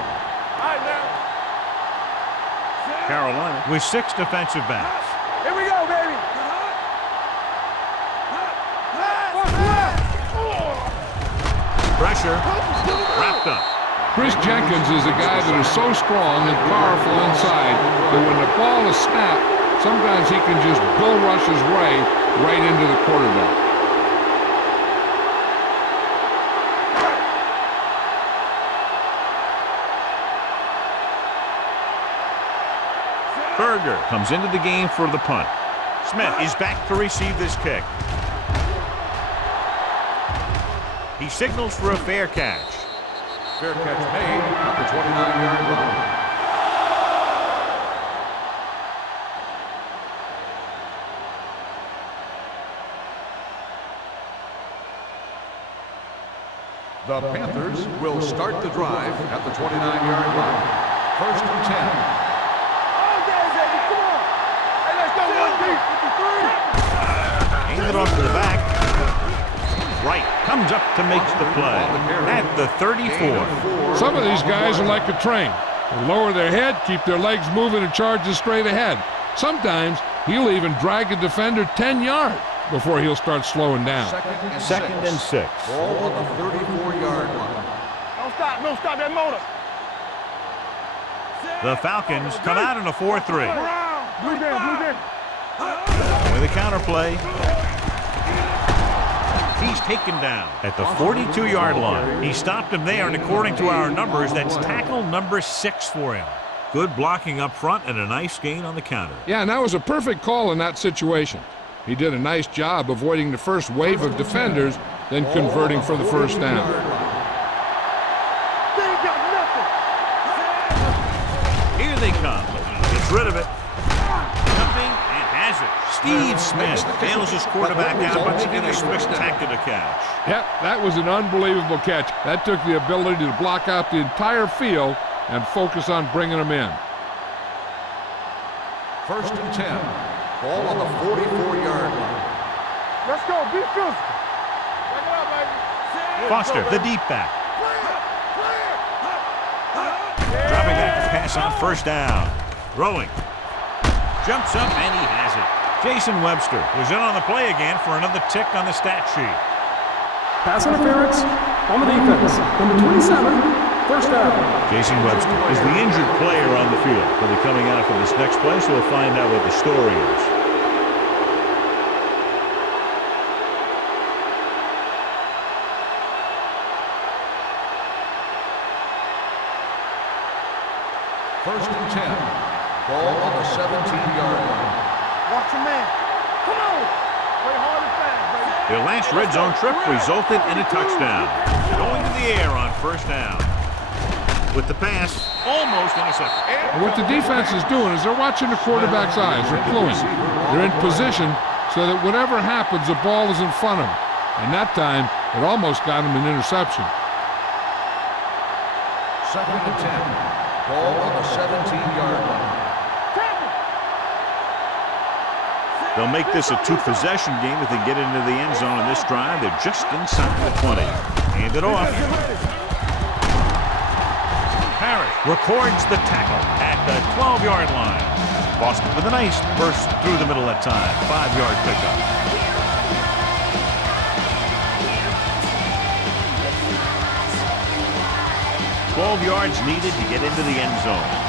Carolina with 6 defensive backs. Here we go, baby. Pressure. Wrapped up. Chris Jenkins is a guy that is so strong and powerful inside that when the ball is snapped, sometimes he can just bull rush his way right into the quarterback. Berger comes into the game for the punt. Smith is back to receive this kick. He signals for a fair catch. Fair catch made at the 29-yard line. The Panthers will start the drive at the 29-yard line. First and 10. Hand it off to the back. Wright comes up to make the play at the 34. Some of these guys are like a train. They lower their head, keep their legs moving, and charge straight ahead. Sometimes he'll even drag a defender 10 yards before he'll start slowing down. Second and 6. Ball on the 34-yard line. Don't stop that motor. The Falcons come out in a 4-3. Blue down. With a counter play. He's taken down at the 42-yard line. He stopped him there, and according to our numbers, that's tackle number 6 for him. Good blocking up front and a nice gain on the counter. Yeah, and that was a perfect call in that situation. He did a nice job avoiding the first wave of defenders, then converting for the first down. Here they come. Gets rid of it. Jumping and has it. Steve Smith bails his quarterback out, but in a spectacular catch. Yep, that was an unbelievable catch. That took the ability to block out the entire field and focus on bringing them in. First and 10. Ball on the 44-yard line. Let's go. Be physical. Back it up, baby. Foster, the deep back. pass on first down. Throwing. Jumps up and he has it. Jason Webster was in on the play again for another tick on the stat sheet. Pass interference on the defense. Number 27, first down. Jason Webster is the injured player on the field. He'll be coming out for this next play, so we'll find out what the story is. First and 10. Ball on the 17-yard line. Watch your man. Come on. Play hard and fast, baby. Their last red zone trip resulted in a touchdown. Going to the air on first down. With the pass, almost intercepted. And what the defense is doing is they're watching the quarterback's eyes. They're cluing. They're in position so that whatever happens, the ball is in front of them. And that time, it almost got him an interception. Second and 10. Ball on the 17-yard line. They'll make this a two-possession game if they get into the end zone in this drive. They're just inside the 20. Hand it off. Parrish records the tackle at the 12-yard line. Boston with a nice burst through the middle that time. 5-yard pickup. $12 yards needed to get into the end zone.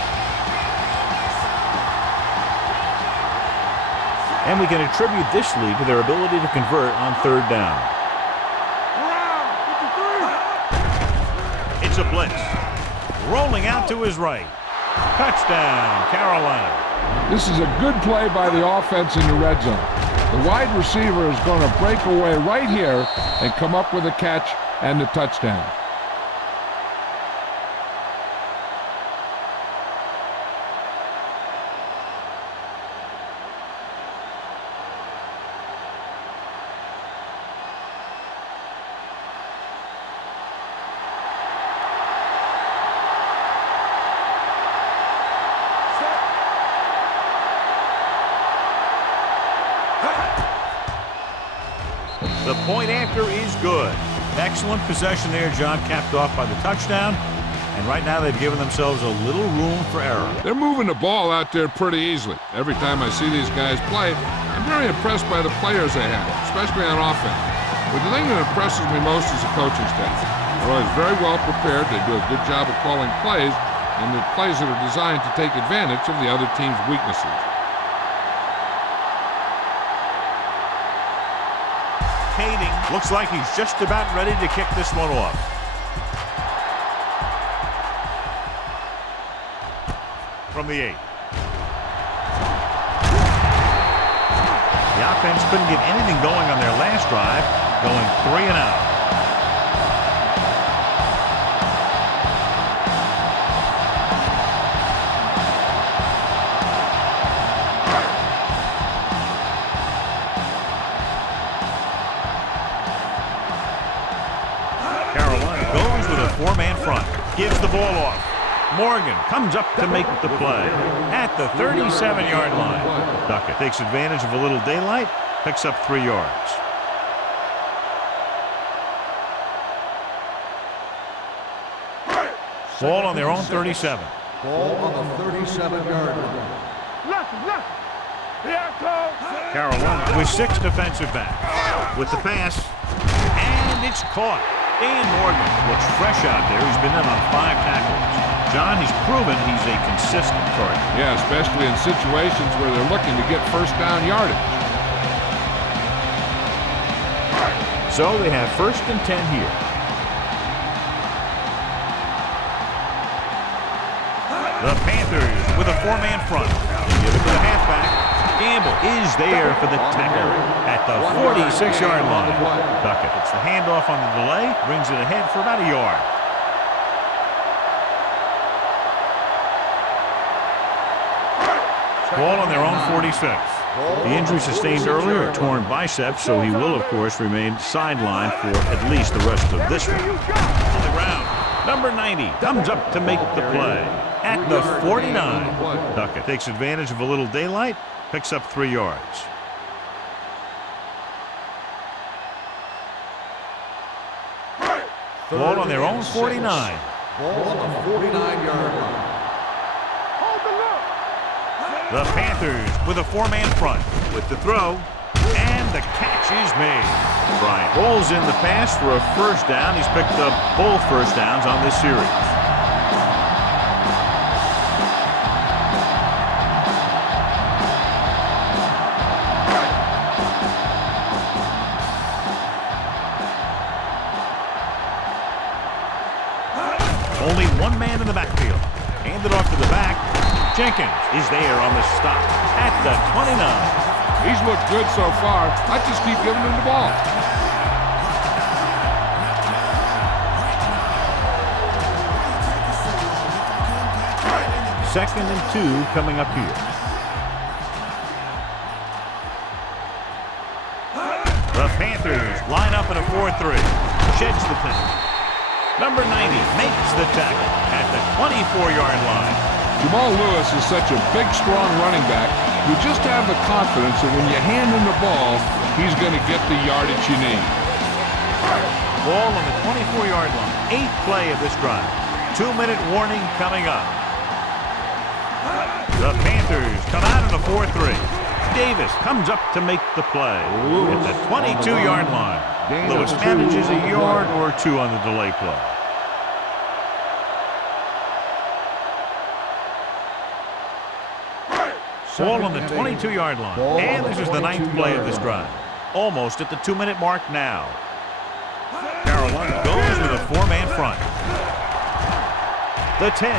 And we can attribute this lead to their ability to convert on third down. It's a blitz. Rolling out to his right. Touchdown, Carolina. This is a good play by the offense in the red zone. The wide receiver is going to break away right here and come up with a catch and the touchdown. The point after is good. Excellent possession there, John, capped off by the touchdown. And right now they've given themselves a little room for error. They're moving the ball out there pretty easily. Every time I see these guys play, I'm very impressed by the players they have, especially on offense. But the thing that impresses me most is the coaching staff. They're always very well prepared. They do a good job of calling plays, and the plays that are designed to take advantage of the other team's weaknesses. Kading looks like he's just about ready to kick this one off. From the 8. The offense couldn't get anything going on their last drive, going 3 and out. Carolina goes with a 4-man front, gives the ball off. Morgan comes up to make the play at the 37-yard line. Duckett takes advantage of a little daylight, picks up 3 yards. Ball on their own 37. Ball on the 37-yard line. Carolina with 6 defensive backs. With the pass, and it's caught. Dan Morgan looks fresh out there. He's been in on 5 tackles. John, he's proven he's a consistent target. Yeah, especially in situations where they're looking to get first down yardage. So they have first and 10 here. The Panthers with a 4-man front. Give it to the halfback. Gamble is there for the tackle at the 46-yard line. Duckett gets the handoff on the delay, brings it ahead for about a yard. Ball on their own 46. The injury sustained earlier, a torn biceps, so he will, of course, remain sidelined for at least the rest of this one. On the ground, number 90 comes up to make the play at the 49. Duckett takes advantage of a little daylight, picks up 3 yards. Ball on their own 49. Ball on the 49-yard line. The Panthers with a four-man front with the throw, and the catch is made. Bryant rolls in the pass for a first down. He's picked up both first downs on this series. Only one man in the backfield. Hand it off to the back. Jenkins is there on the stop at the 29. He's looked good so far. I just keep giving him the ball. Second and 2 coming up here. The Panthers line up in a 4-3. Sheds the tackle. Number 90 makes the tackle at the 24-yard line. Jamal Lewis is such a big, strong running back. You just have the confidence that when you hand him the ball, he's going to get the yardage you need. Ball on the 24-yard line. 8th play of this drive. 2-minute warning coming up. The Panthers come out in a 4-3. Davis comes up to make the play at the 22-yard line. Lewis manages a yard or two on the delay play. Ball on the 22-yard line. And this is the 9th play of this drive. Almost at the 2-minute mark now. Carolina goes with a four-man front. The 10.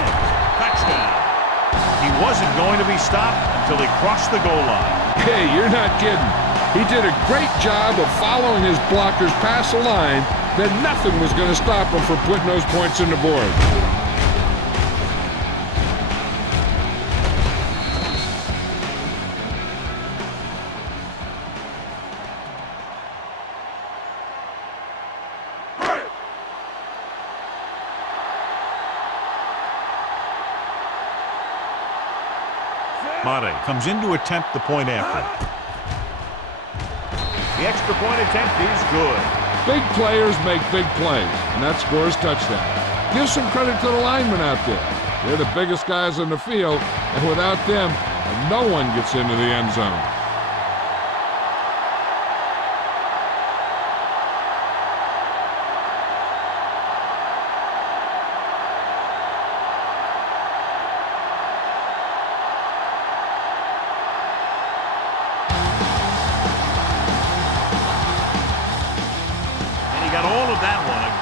Touchdown. He wasn't going to be stopped until he crossed the goal line. Hey, you're not kidding. He did a great job of following his blockers past the line. Then nothing was going to stop him from putting those points in the board. Mate comes in to attempt the point after. The extra point attempt is good. Big players make big plays, and that scores touchdown. Give some credit to the linemen out there. They're the biggest guys on the field, and without them, no one gets into the end zone.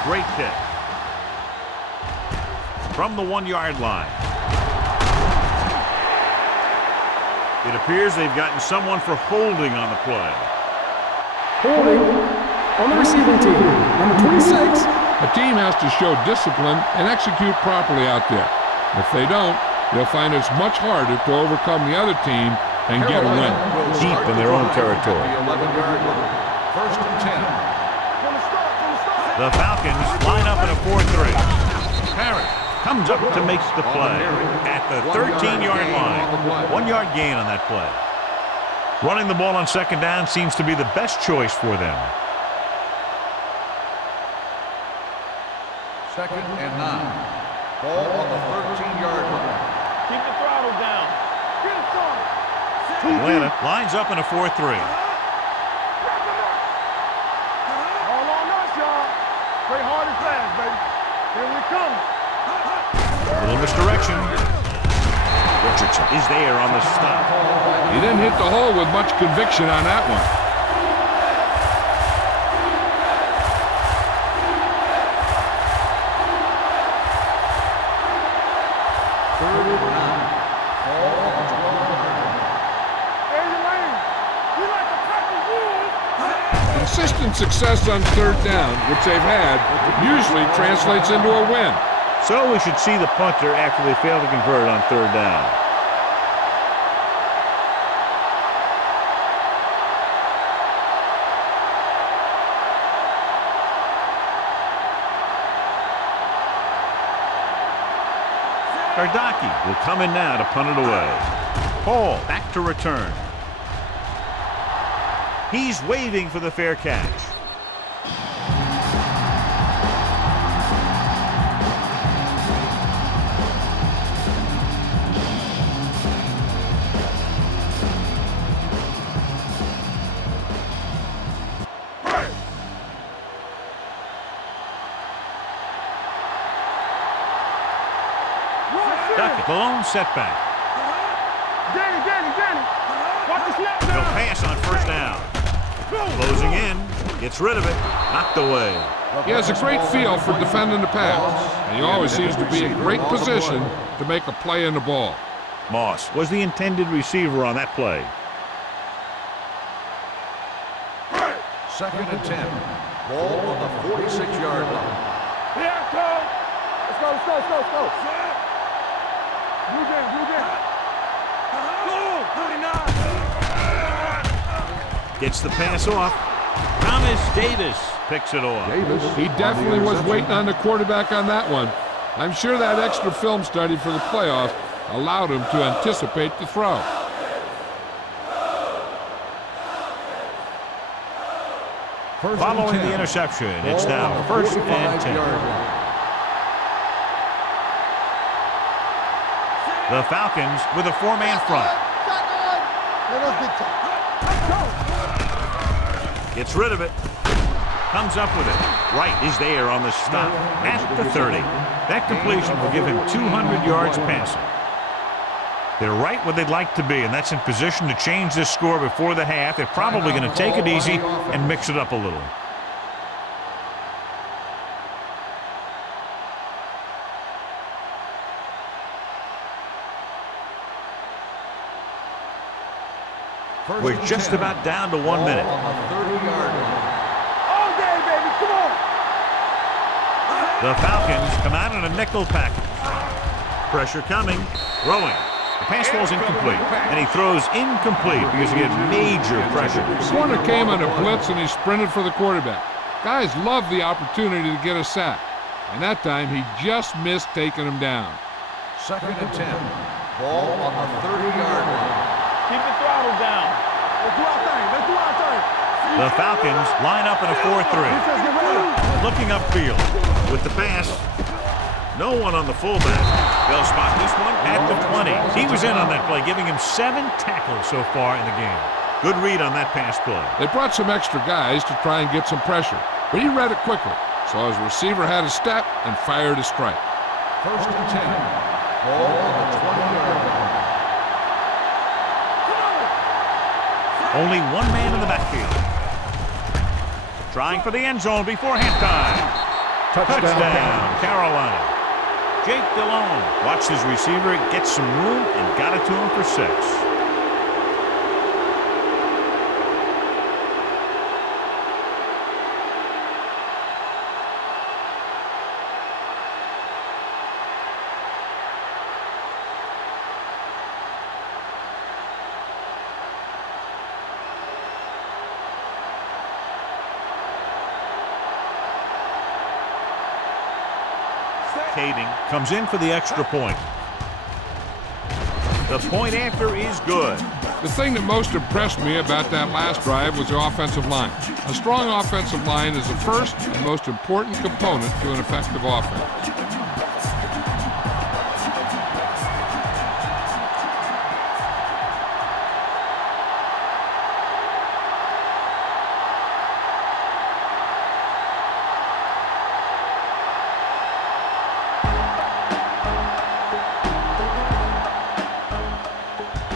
Great pick. From the 1-yard line. It appears they've gotten someone for holding on the play. Holding on the receiving team. Number 26. A team has to show discipline and execute properly out there. If they don't, they'll find it's much harder to overcome the other team and get a win. Deep in their own territory. The 11-yard line. First and 10. The Falcons line up in a 4-3. Parrott comes up to make the play at the 13-yard line. 1-yard gain on that play. Running the ball on second down seems to be the best choice for them. Second and 9. Ball on the 13-yard line. Keep the throttle down. Get it started. Atlanta lines up in a 4-3. Play hard and fast, baby. Here we come. A little misdirection. Richardson is there on the stop. He didn't hit the hole with much conviction on that one. Third and 9. Ball on the 12-yard line. There's your lane. We like to pack the wood. Consistent success on third down, which they've had, usually translates into a win. So we should see the punter after they fail to convert on third down. Ardaki will come in now to punt it away. Hall back to return. He's waving for the fair catch. pocket. The lone setback. Danny. Watch the snap He'll now. pass on first down. Closing in. Gets rid of it. Knocked away. He has a great feel for defending the pass, and he always seems to be in great position to make a play in the ball. Moss was the intended receiver on that play. 2nd and 10. Ball on the 46-yard line. Here, Cole. Let's go. Blue game. Go, 39. Gets the pass off. Thomas Davis picks it off. He definitely was waiting on the quarterback on that one. I'm sure that extra film study for the playoff allowed him to anticipate the throw. Following the interception, it's now 1st and 10. The Falcons with a 4-man front. Gets rid of it. Comes up with it. Wright is there on the stop at the 30. That completion will give him 200 yards passing. They're right where they'd like to be, and that's in position to change this score before the half. They're probably going to take it easy and mix it up a little. We're just about down to 1 minute. All day, baby. Come on. The Falcons come out in a nickel package. Pressure coming. Throwing. The pass falls incomplete, and he throws incomplete because he had major pressure. The corner came on a blitz, and he sprinted for the quarterback. Guys love the opportunity to get a sack, and that time he just missed taking him down. 2nd and 10. Ball on the 30-yard line. Keep the throttle down. Let's do our thing. The Falcons line up in a 4-3. Looking upfield with the pass. No one on the fullback. They'll spot this one at the 20. He was in on that play, giving him 7 tackles so far in the game. Good read on that pass play. They brought some extra guys to try and get some pressure, but he read it quickly, so his receiver had a step and fired a strike. 1st and 10. Ball on the 20-yard line. Only one man in the backfield. Trying for the end zone before halftime. Touchdown, Carolina. Jake Delhomme watched his receiver get some room and got it to him for 6. Kading comes in for the extra point. The point after is good. The thing that most impressed me about that last drive was the offensive line. A strong offensive line is the first and most important component to an effective offense.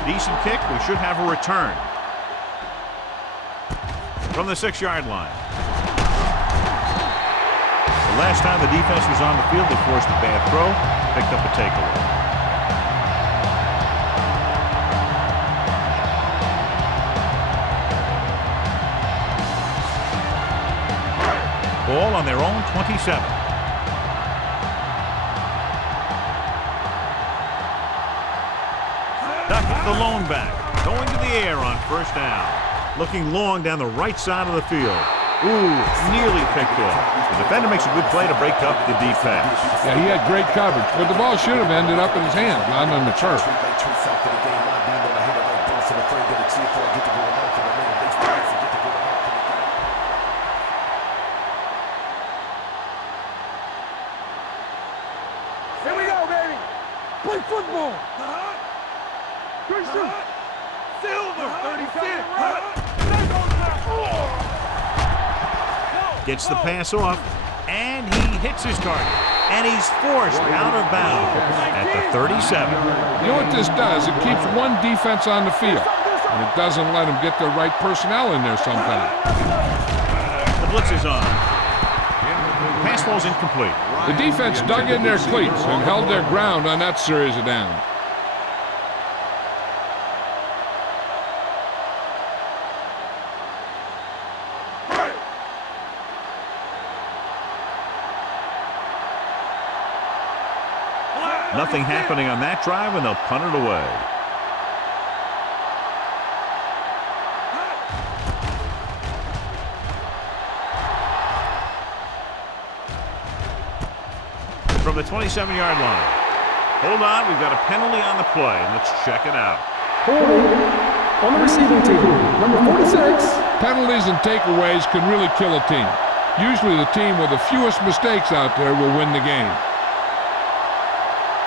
Decent kick. We should have a return. From the 6-yard line. The last time the defense was on the field, they forced a bad throw, picked up a takeaway. Ball on their own 27. The lone back, going to the air on first down. Looking long down the right side of the field. Ooh, nearly picked off. The defender makes a good play to break up the deep pass. Yeah, he had great coverage, but the ball should have ended up in his hands, not on the turf. Here we go, baby. Play football. Silver, 36. Gets the pass off, and he hits his target, and he's forced out of bounds at the 37. You know what this does? It keeps one defense on the field, and it doesn't let them get the right personnel in there sometimes. The blitz is on. Pass ball's incomplete. The defense dug in their cleats and held their ground on that series of downs. Nothing happening on that drive, and they'll punt it away. From the 27-yard line. Hold on, we've got a penalty on the play. Let's check it out. Holding on the receiving team, number 46. Penalties and takeaways can really kill a team. Usually the team with the fewest mistakes out there will win the game.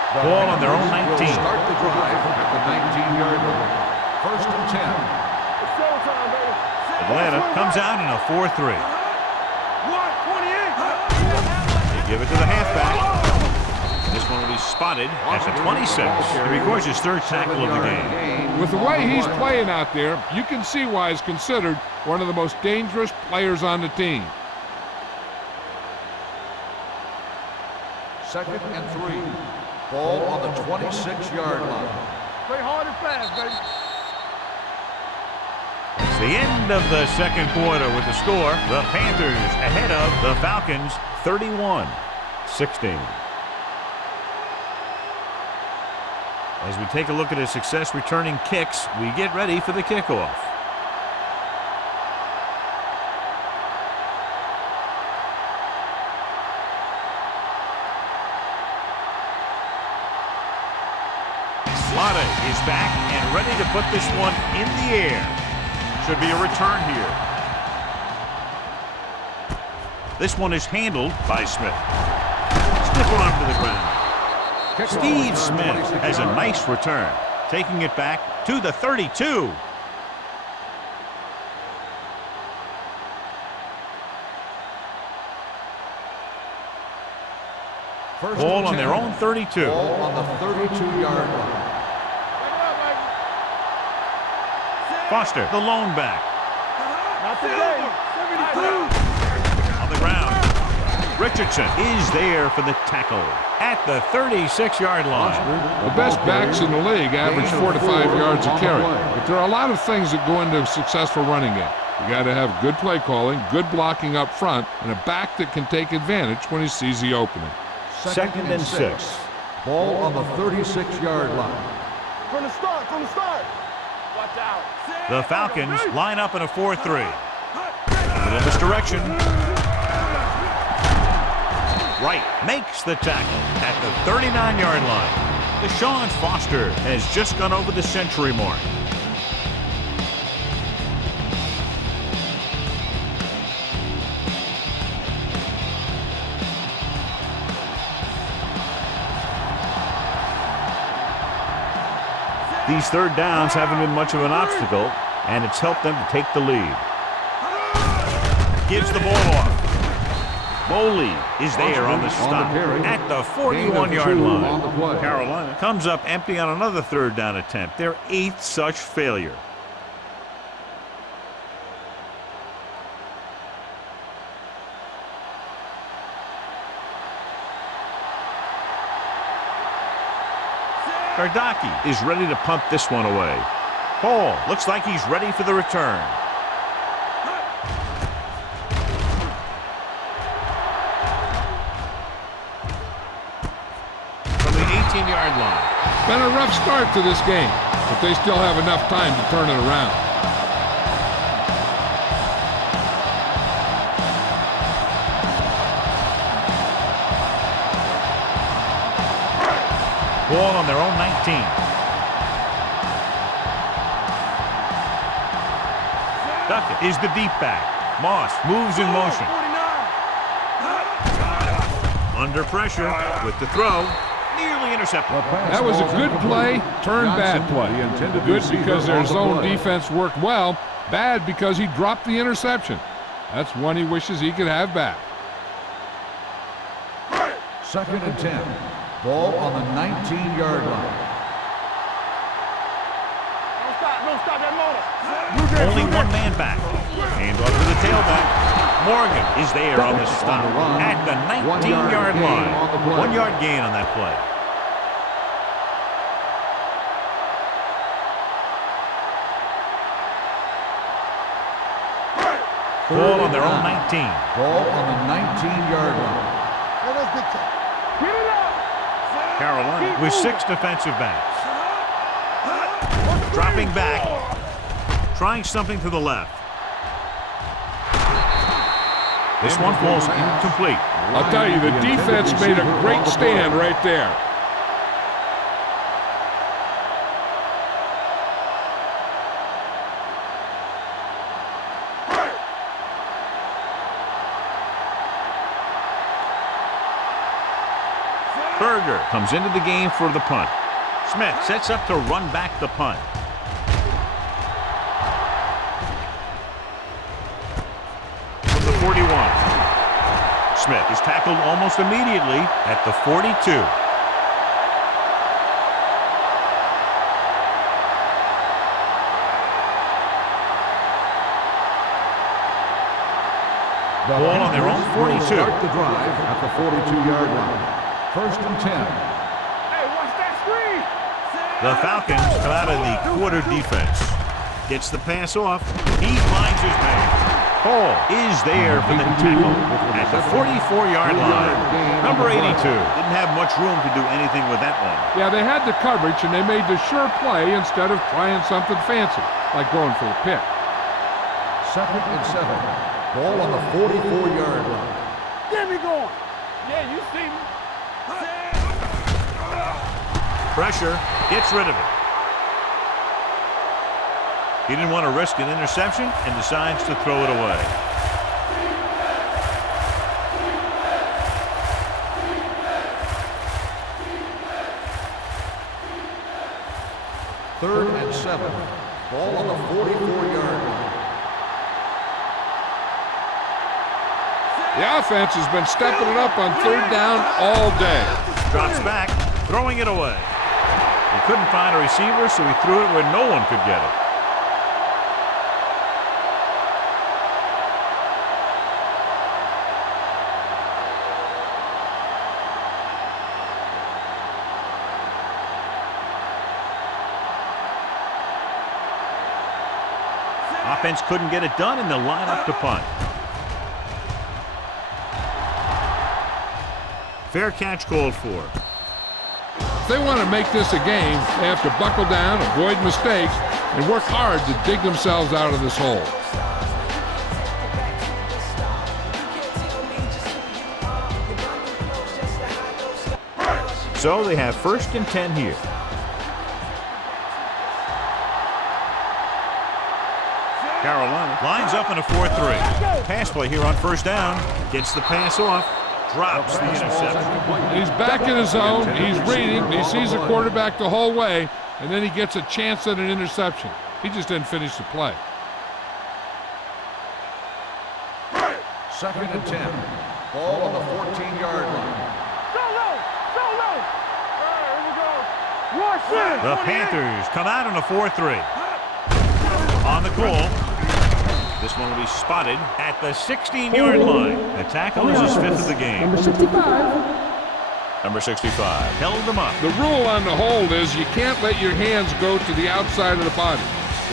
Ball on their own 19. Will start the drive at the 19-yard line. First and 10. It's showtime, baby. Atlanta comes out in a 4-3. 128. They give it to the halfback. This one will be spotted at the 26. He records his third tackle of the game. With the way he's playing out there, you can see why he's considered one of the most dangerous players on the team. Second and 3. Ball on the 26-yard line. Play hard and fast, baby. It's the end of the second quarter with the score. The Panthers ahead of the Falcons 31-16. As we take a look at his success returning kicks, we get ready for the kickoff. Lombardi is back and ready to put this one in the air. Should be a return here. This one is handled by Smith. Sniffled onto the ground. Steve Smith has a nice return, taking it back to the 32. Ball on their own 32. Ball on the 32-yard line. Foster, the lone back. Not today. 72. On the ground. Richardson is there for the tackle at the 36-yard line. The best backs in the league average 4 to 5 yards a carry. But there are a lot of things that go into a successful running game. You got to have good play calling, good blocking up front, and a back that can take advantage when he sees the opening. Second and 6. Ball on the 36-yard line. From the start, from the start. Watch out. The Falcons line up in a 4-3. A little misdirection. Wright makes the tackle at the 39-yard line. Deshaun Foster has just gone over the century mark. These third downs haven't been much of an obstacle, and it's helped them to take the lead. Gives the ball off. Boley is there on the stop at the 41-yard line. Carolina comes up empty on another third down attempt, their 8th such failure. Gardocki is ready to punt this one away. Hall looks like he's ready for the return. From the 18-yard line. Been a rough start to this game, but they still have enough time to turn it around. Ball on their own 19. Duckett is the deep back. Moss moves in motion. Under pressure with the throw. Nearly intercepted. That was a good play, turned bad play. Good because their zone defense worked well. Bad because he dropped the interception. That's one he wishes he could have back. Second and 10. Ball on the 19-yard line. Don't stop that motor. Only one man back. Hand off to the tailback. Morgan is there on the stop at the 19-yard line. 1 yard gain on that play. Ball on their own 19. Ball on the 19-yard line. Get it up. Carolina with 6 defensive backs. Dropping back. Trying something to the left. This one falls incomplete. I'll tell you, the defense made a great stand right there. Berger comes into the game for the punt. Smith sets up to run back the punt. From the 41. Smith is tackled almost immediately at the 42. Ball on their own 42. Start the drive at the 42-yard line. First and 10. Hey, watch that screen. The Falcons come out of the quarter defense. Gets the pass off. He finds his man. Hall is there for the tackle at the 44-yard line. Number 82 didn't have much room to do anything with that one. Yeah, they had the coverage, and they made the sure play instead of trying something fancy, like going for a pick. Second and 7. Ball on the 44-yard line. Get me going. Yeah, you see me. Pressure, gets rid of it. He didn't want to risk an interception and decides to throw it away. Third and 7. Ball on the 44-yard line. The offense has been stepping it up on third down all day. Drops back, throwing it away. He couldn't find a receiver, so he threw it where no one could get it. Offense couldn't get it done, and they'll line up to punt. Fair catch called for. If they want to make this a game, they have to buckle down, avoid mistakes, and work hard to dig themselves out of this hole. So they have first and 10 here. Carolina lines up in a 4-3. Pass play here on first down. Gets the pass off. Drops the interception. He's back in his zone. He's reading. He sees the quarterback the whole way, and then he gets a chance at an interception. He just didn't finish the play. Second and 10. Ball on the 14-yard line. Solo. All right, here we go. Watch this. The Panthers come out in a 4-3. On the call. This one will be spotted at the 16-yard line. The tackle is his 5th of the game. Number 65. Number 65 held them up. The rule on the hold is you can't let your hands go to the outside of the body.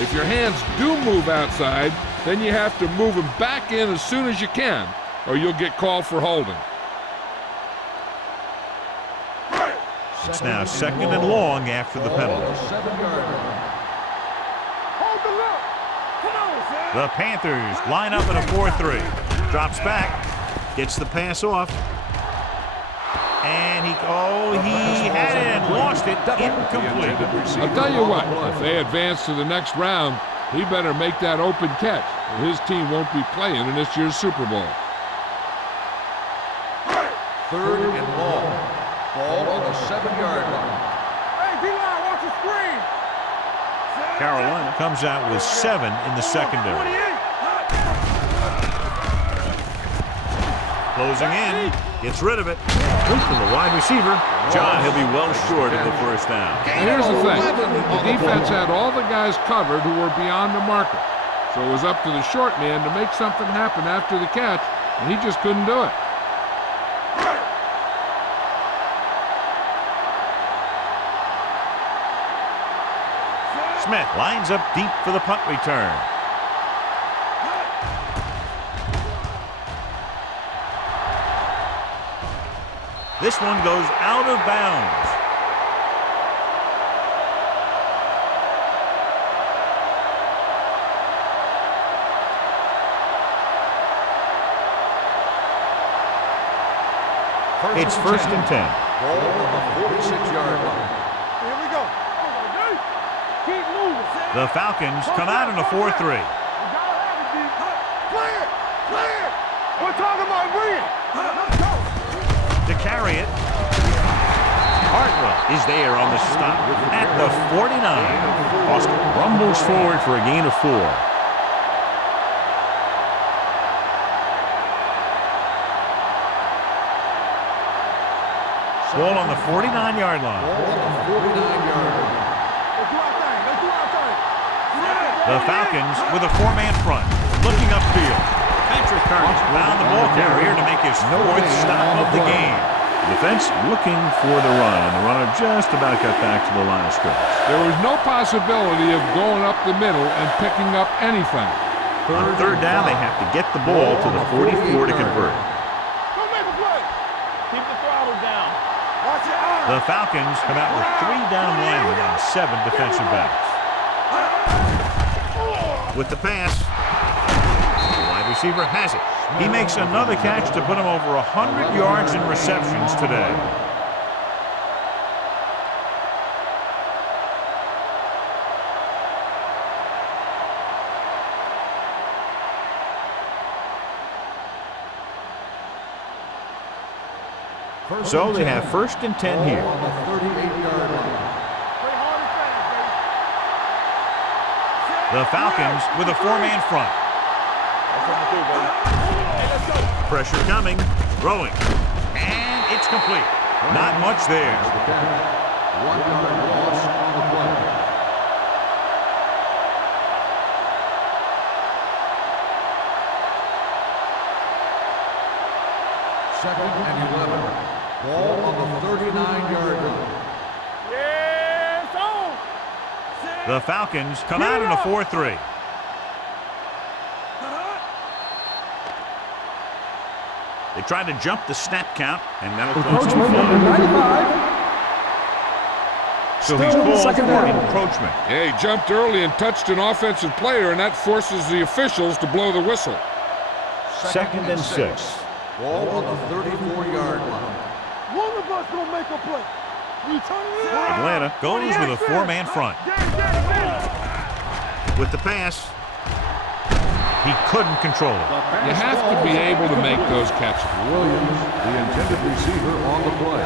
If your hands do move outside, then you have to move them back in as soon as you can, or you'll get called for holding. It's now second and long after the penalty. 7-yard line. Hold the look. Come on, Sam. The Panthers line up in a 4-3. Drops back. Gets the pass off. And he had it and lost it. Incomplete. I'll tell you what, if they advance to the next round, he better make that open catch, or his team won't be playing in this year's Super Bowl. Third and long. Ball on the 7-yard line. Hey, D-line, watch the screen. Carolina comes out with 7 in the secondary. 28. Closing in. Gets rid of it. Good for the wide receiver. John, he'll be well short of the first down. And here's the thing. The defense had all the guys covered who were beyond the marker. So it was up to the short man to make something happen after the catch, and he just couldn't do it. Smith lines up deep for the punt return. This one goes out of bounds. It's first and 10. Ball on the 46-yard line. Here we go. Keep moving. The Falcons come out in a 4-3. You gotta have it, D. Play it. Play it. We're talking about bringing. Let's go. To carry it, Hartwell is there on the stop at the 49. Austin rumbles forward for a gain of 4. Ball on the 49-yard line. Ball on the 49-yard line. Let's do our thing. Let's do our thing. The Falcons with a 4-man front, looking upfield. Patrick Carnes found the ball carrier to make his 4th stop of the game. Defense looking for the run, and the runner just about got back to the line of scrimmage. There was no possibility of going up the middle and picking up anything. On third down, they have to get the ball to the 44 to convert. Go make a play. Keep the throttle down. Watch your eyes. The Falcons come out with 3 down linemen and 7 defensive backs. With the pass, the wide receiver has it. He makes another catch to put him over 100 yards in receptions today. So they have first and 10 here. On the 38-yard line. Play hard and fast, baby. The Falcons with a 4-man front. That's what we do, baby. Hey, let's go. Pressure coming, throwing, and it's complete. Not much there. 1-yard loss on the play. Second and 11. Ball on the 39-yard line. Yeah, it's on. The Falcons come out in a 4-3. They tried to jump the snap count, and that'll close the Encroachment number 95. So he's Still called second for down. encroachment. Yeah, he jumped early and touched an offensive player, and that forces the officials to blow the whistle. Second and 6. Ball on the 34-yard line. One of us gonna make a play. We turn it in. Atlanta goes with a 4-man front. With the pass, he couldn't control it. You have to be able to make those catches. Williams, the intended receiver on the play.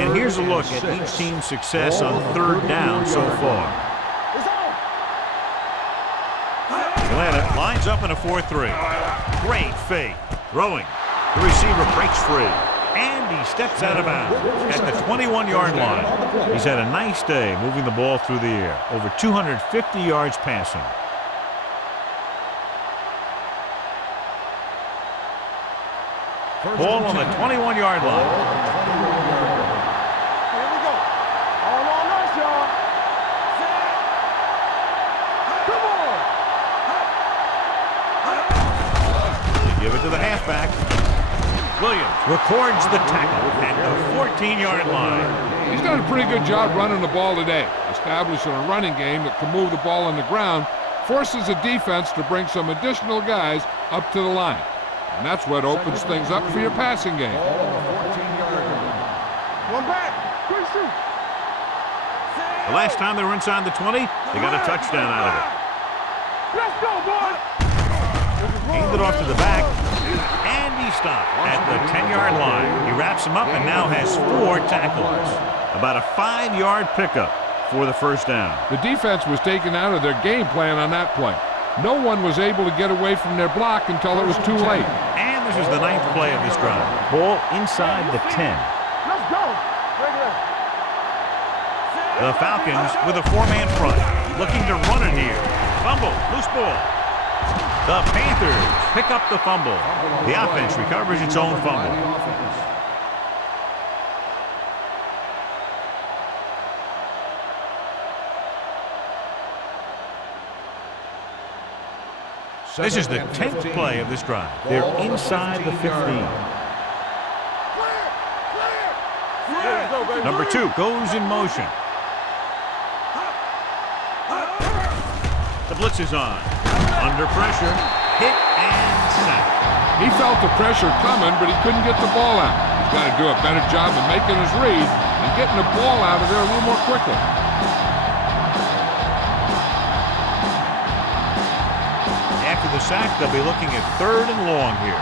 And here's a look at each team's success on third down so far. It's on. Atlanta lines up in a 4-3. Great fake. Throwing. The receiver breaks free. And he steps out of bounds at the 21-yard line. He's had a nice day moving the ball through the air. Over 250 yards passing. Ball on the 21-yard line. Here we go. All on us, y'all. Come on. They give it to the halfback. Williams records the tackle at the 14-yard line. He's done a pretty good job running the ball today, establishing a running game that can move the ball on the ground, forces the defense to bring some additional guys up to the line. And that's what opens things up for your passing game. One back. Quick shoot. The last time they were inside the 20, they got a touchdown out of it. Let's go, boy. Handed off to the back, and he stopped at the 10-yard line. He wraps him up and now has 4 tackles. About a 5-yard pickup. for the first down. The defense was taken out of their game plan on that play. No one was able to get away from their block until it was too late. And this is the 9th play of this drive. Ball inside the 10. Let's go. The Falcons with a 4-man front, looking to run it here. Fumble, loose ball. The Panthers pick up the fumble. The offense recovers its own fumble. This is the 10th play of this drive. They're inside the 15. Number 2 goes in motion. The blitz is on. Under pressure, hit and sack. He felt the pressure coming, but he couldn't get the ball out. He's got to do a better job of making his read and getting the ball out of there a little more quickly. After the sack, they'll be looking at 3rd and long here.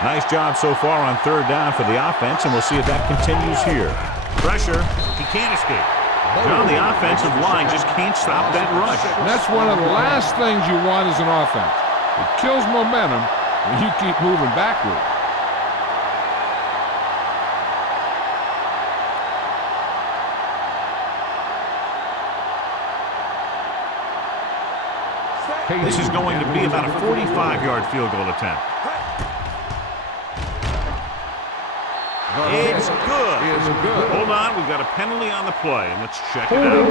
Nice job so far on 3rd down for the offense, and we'll see if that continues here. Pressure, he can't escape. John, the offensive line just can't stop that rush. And that's one of the last things you want as an offense. It kills momentum when you keep moving backward. This is going to be about a 45-yard field goal attempt. It's good. Hold on, we've got a penalty on the play, and let's check it out.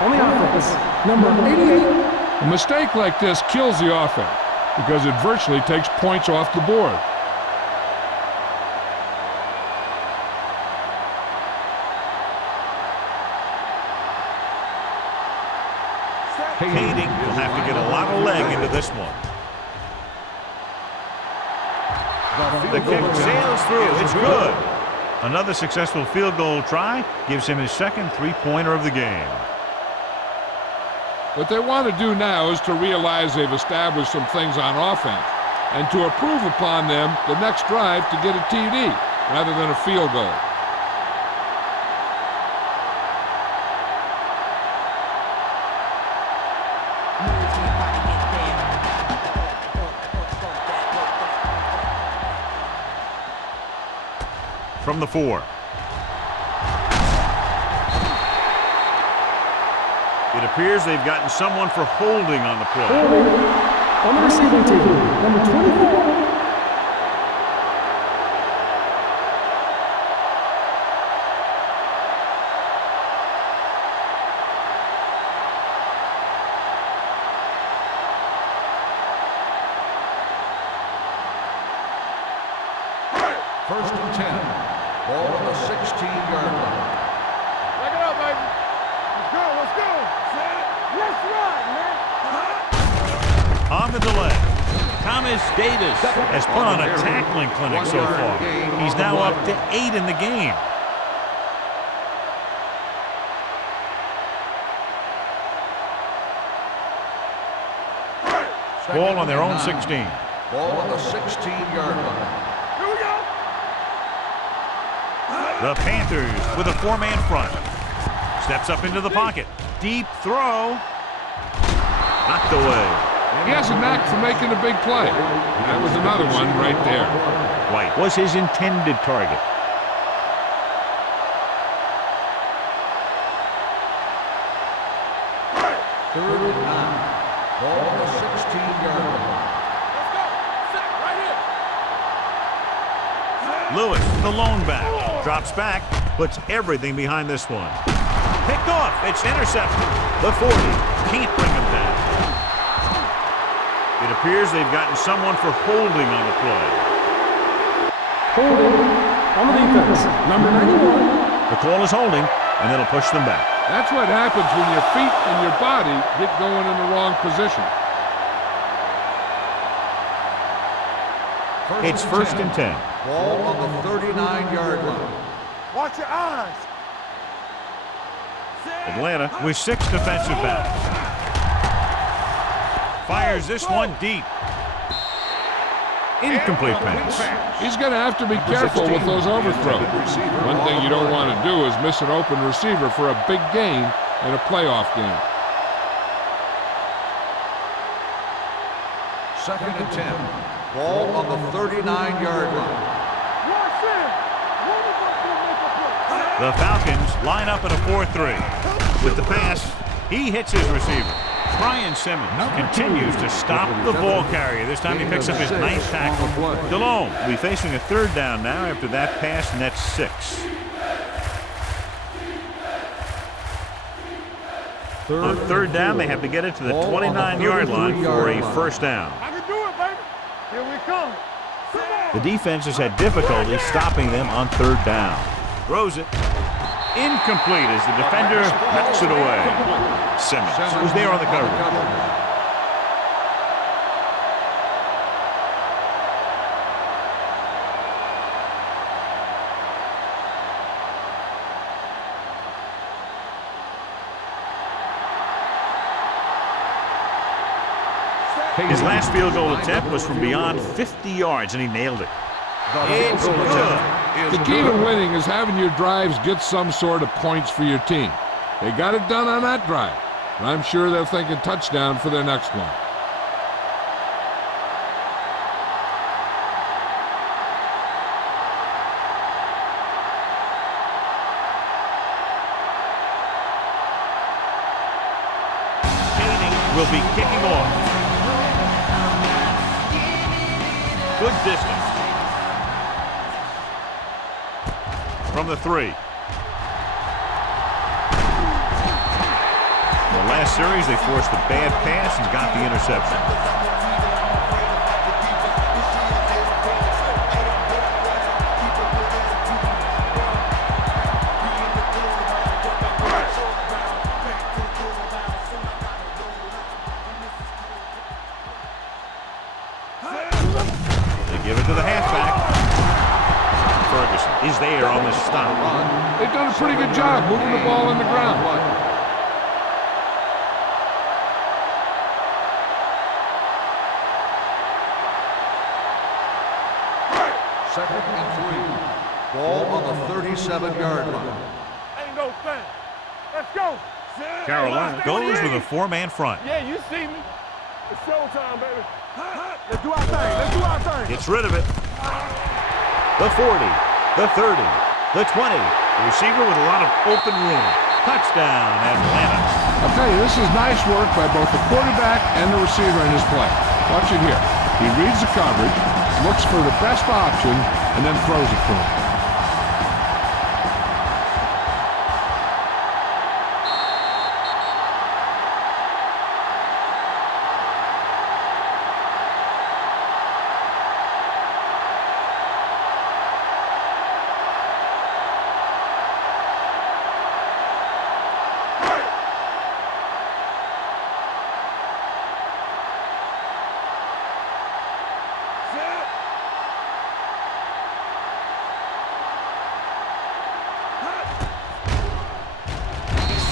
On the offense, number 88. A mistake like this kills the offense because it virtually takes points off the board. Kading will have to get a lot of leg into this one. The kick sails through. It's good. Another successful field goal try gives him his second 3-pointer of the game. What they want to do now is to realize they've established some things on offense and to improve upon them the next drive to get a TD rather than a field goal. From the 4. It appears they've gotten someone for holding on the play. Holding on the receiving team, number 24. First and 10. Ball on the 16-yard line. Back it up, baby. Let's go. Let's run, man. On the delay, Thomas Davis has put on a tackling clinic so far. He's now up to 8 in the game. Ball on their own 16. Ball on the 16-yard line. Here we go. The Panthers with a 4-man front. Steps up into the pocket. Deep throw. Knocked away. He has a knack for making a big play. That was another one right there. White was his intended target. Third and 9. Ball on the 16-yard line. Let's go. Set right here. Lewis, the lone back, drops back, puts everything behind this one. Picked off. It's intercepted. The 40 can't bring him down. It appears they've gotten someone for holding on the play. Holding on the defense, number 91. The call is holding, and it'll push them back. That's what happens when your feet and your body get going in the wrong position. It's first and 10. Ball on the 39-yard line. Watch your eyes. Atlanta with 6 defensive backs. Fires this one deep. Incomplete pass. He's going to have to be careful with those overthrows. One thing you don't want to do is miss an open receiver for a big gain in a playoff game. 2nd and 10. Ball on the 39-yard line. The Falcons line up in a 4-3. With the pass, he hits his receiver. Brian Simmons continues to stop the ball carrier. This time he picks up his 9th tackle. Delhomme will be facing a 3rd down now after that pass nets 6. On 3rd down, they have to get it to the 29-yard line for a 1st down. I can do it, baby. Here we come. The defense has had difficulty stopping them on 3rd down. Throws it. Incomplete as the defender knocks it away. Simmons was there on the coverage. His last field goal attempt was from beyond 50 yards, and he nailed it. It's good. The key to winning is having your drives get some sort of points for your team. They got it done on that drive, and I'm sure they're thinking touchdown for their next one. Kennedy will be kicking off. Good distance. From the 3. In the last series, they forced a bad pass and got the interception. They give it to the halfback. Ferguson is there on the stop. They've done a pretty good job moving the ball in the ground. 2nd and 3. Ball on the 37-yard line. Ain't no thing. Let's go. Carolina goes with a 4-man front. Yeah, you see me. It's showtime, baby. Let's do our thing. Let's do our thing. Gets rid of it. The 40, the 30, the 20. The receiver with a lot of open room. Touchdown, Atlanta. I'll tell you, this is nice work by both the quarterback and the receiver in his play. Watch it here. He reads the coverage, looks for the best option, and then throws it to him.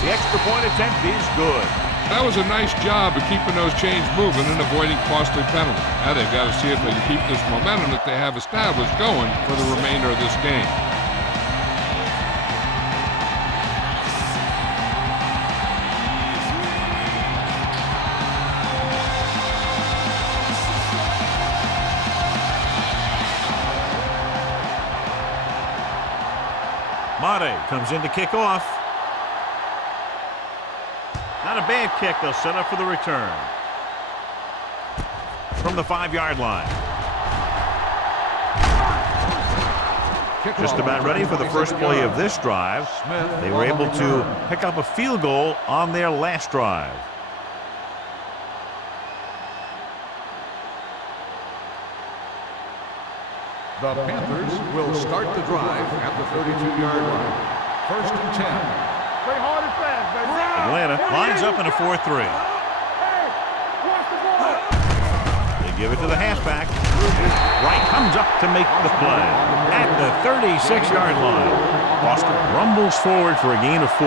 The extra point attempt is good. That was a nice job of keeping those chains moving and avoiding costly penalties. Now they've got to see if they can keep this momentum that they have established going for the remainder of this game. Mate comes in to kick off. Not a bad kick. They'll set up for the return. From the 5-yard line. Just about ready for the first play of this drive. They were able to pick up a field goal on their last drive. The Panthers will start the drive at the 32-yard line. 1st and 10. Play hard and fast, baby. Atlanta lines up in a 4-3. Hey, watch the ball. They give it to the halfback. Wright comes up to make the play at the 36-yard line. Foster rumbles forward for a gain of 4.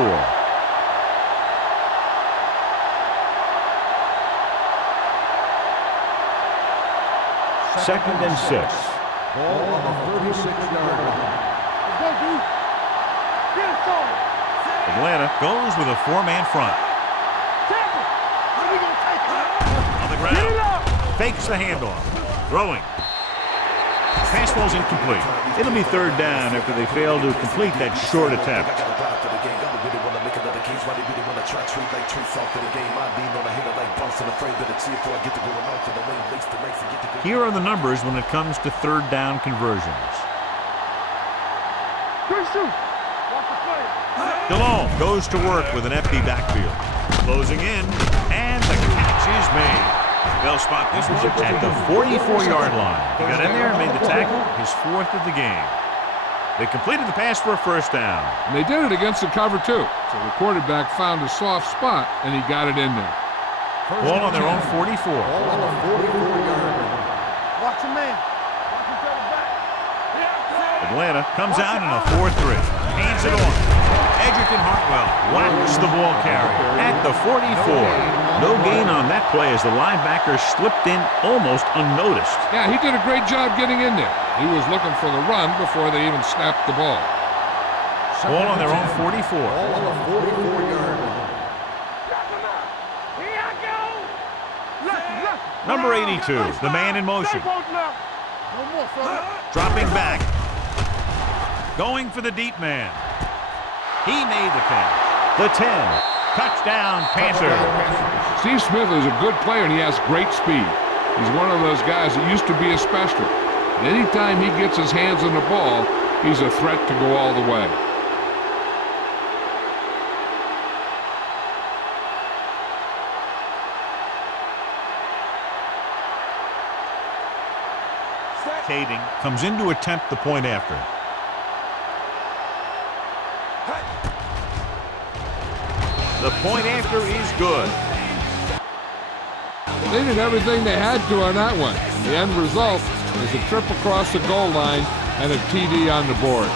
2nd and 6. Ball on the 36-yard line. Let's go, dude. Get it started. Atlanta goes with a 4-man front. Tackle. Where we gonna take it? On the Get it ground. up. Fakes the handoff. Throwing. Pass ball's incomplete. It'll be 3rd down after they fail to complete that short attempt. Here are the numbers when it comes to 3rd down conversions. Good shoot. Watch the play. Delhomme goes to work with an empty backfield. Closing in, and the catch is made. They'll spot this one at the 44-yard line. He got in there and made the tackle, his 4th of the game. They completed the pass for a 1st down. And they did it against the cover, too. So the quarterback found a soft spot, and he got it in there. Ball on their own 44. Ball on the 44-yard line. Watch your man. Watch each other back. Atlanta comes out in a 4-3. Hands it off. Edgerton Hartwell whacks the ball carrier at the 44. No gain on that play as the linebacker slipped in almost unnoticed. Yeah, he did a great job getting in there. He was looking for the run before they even snapped the ball. Ball on their own 44. Ball on the 44-yard line. Here I go. Left. Number 82, the man in motion. Stay both left. No more, fella. Dropping back. Going for the deep man. He made the catch. The 10. Touchdown, Panthers. Steve Smith is a good player, and he has great speed. He's one of those guys that used to be a special. And anytime he gets his hands on the ball, he's a threat to go all the way. Kading comes in to attempt the point after. The point after is good. They did everything they had to on that one. And the end result is a trip across the goal line and a TD on the board.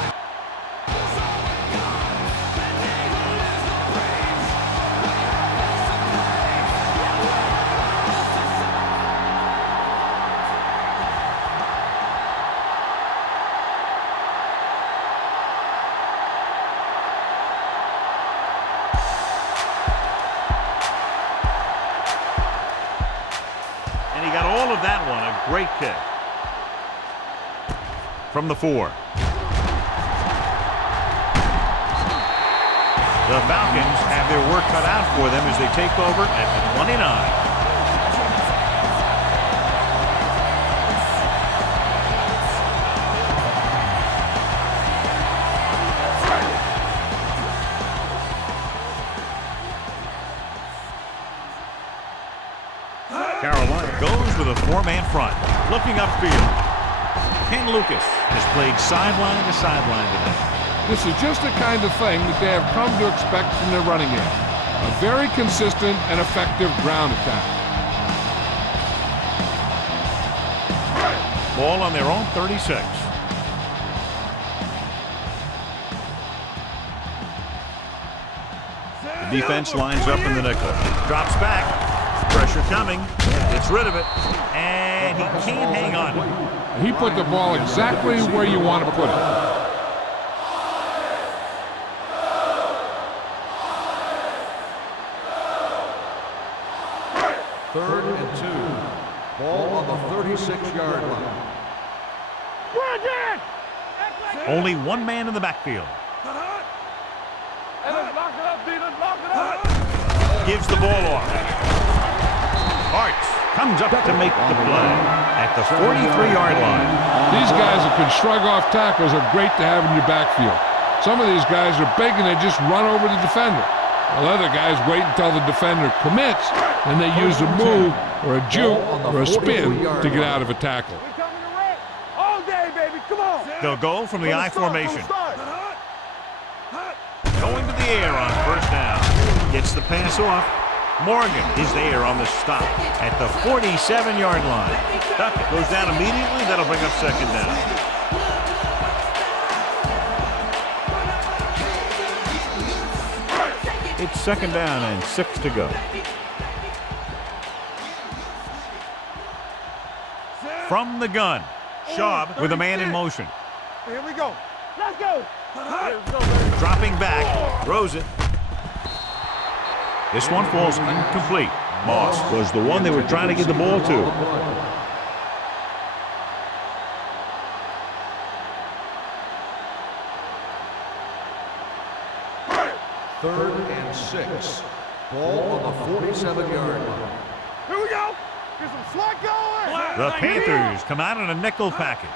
And he got all of that one. A great kick. From the 4. The Falcons have their work cut out for them as they take over at the 29. Carolina goes with a 4-man front. Looking upfield. Ken Lucas has played sideline to sideline tonight. This is just the kind of thing that they have come to expect from their running game. A very consistent and effective ground attack. Ball on their own 36. The defense lines up in the nickel. Drops back. Pressure coming. Gets rid of it. And he can't hang on to it. He put the ball exactly where you want to put it. Third and 2. Ball on the 36-yard line. Only one man in the backfield. Hey, let's lock it up, D. Let's lock it up. Gives the ball off. Hartz comes up to make the play at the 43-yard line. These guys that can shrug off tackles are great to have in your backfield. Some of these guys are big and they just run over the defender. While other guys wait until the defender commits, and they use a move or a juke or a spin to get out of a tackle. We coming to red. All day, baby. Come on. They'll go from the I formation. Start. Going to the air on 1st down. Gets the pass off. Morgan is there on the stop at the 47-yard line. Duckett goes down immediately. That'll bring up 2nd down. It's 2nd down and 6 to go. from the gun. Schaub with a man in motion. Here we go. Let's go. Dropping back, throws it. This one falls incomplete. Moss was the one they were trying to get the ball to. Third and 6. Ball on the 47-yard line. Here we go. Get some slot going. The Panthers come out in a nickel package.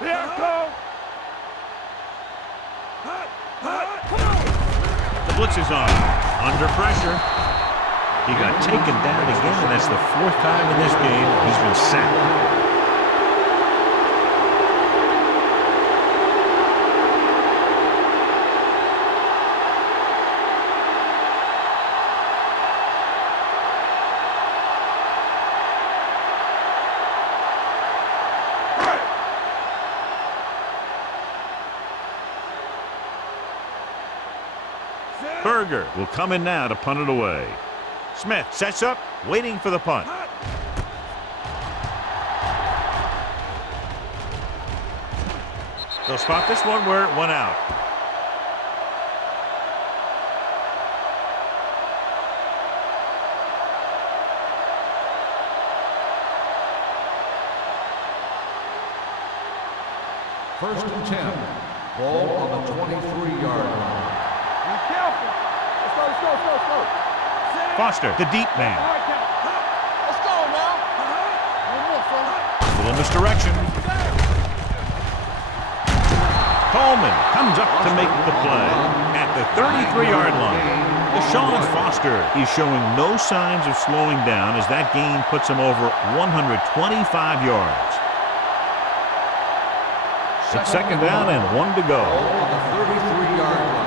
Here it goes. The blitz is on. Under pressure. He got taken down again, and that's the 4th time in this game he's been sacked. Berger will come in now to punt it away. Smith sets up, waiting for the punt. They'll spot this one where it went out. First and 10. Ball on the 23-yard line. Be careful. Let's go. Foster, the deep man. Let's go now. One more, son. Little misdirection. Coleman comes up to make the play at the 33-yard line. Deshaun Foster is showing no signs of slowing down as that gain puts him over 125 yards. It's second down and 1 to go. On the 33-yard line.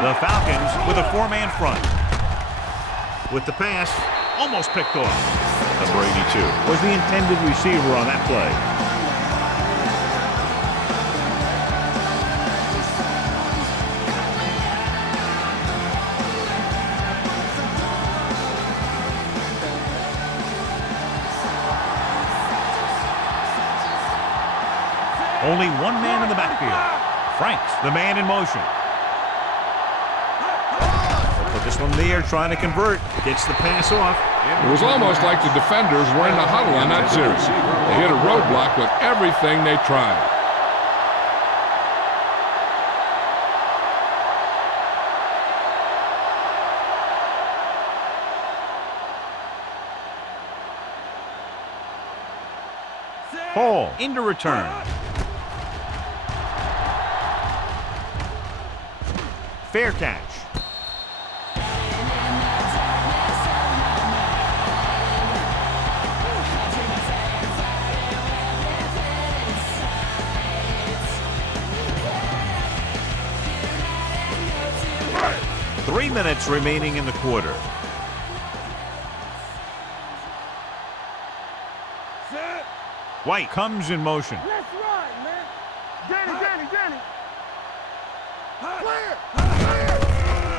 The Falcons with a 4-man front. With the pass, almost picked off. Number 82 was the intended receiver on that play. Only one man in the backfield. Franks, the man in motion. Put this one in the air, trying to convert. Gets the pass off. It was almost like the defenders were in a huddle on that series. They hit a roadblock with everything they tried. Hall into return. Fair catch. Three minutes remaining in the quarter. White comes in motion. Let's run, man. Danny. Clear.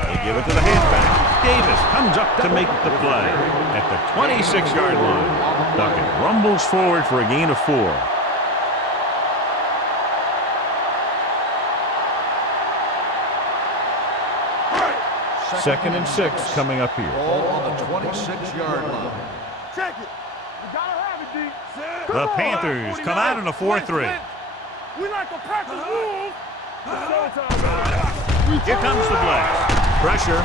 They give it to the halfback. Davis comes up to make the play at the 26-yard line. Duckett rumbles forward for a gain of 4. Second and 6 coming up here. Ball on the 26-yard line. Check it. You gotta have it, D. The Panthers come out in a 4-3. We like the Packers rules. Here comes the blitz. Pressure.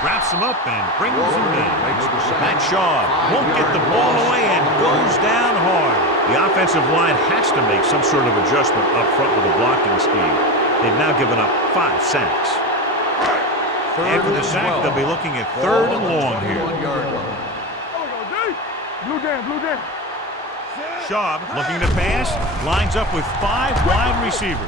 Wraps him up and brings him in. Matt Schaub won't get the ball away and goes down hard. The offensive line has to make some sort of adjustment up front with a blocking scheme. They've now given up 5 sacks. After the sack, they'll be looking at 3rd and long here. Blue down. Schaub looking to pass, lines up with 5 wide receivers.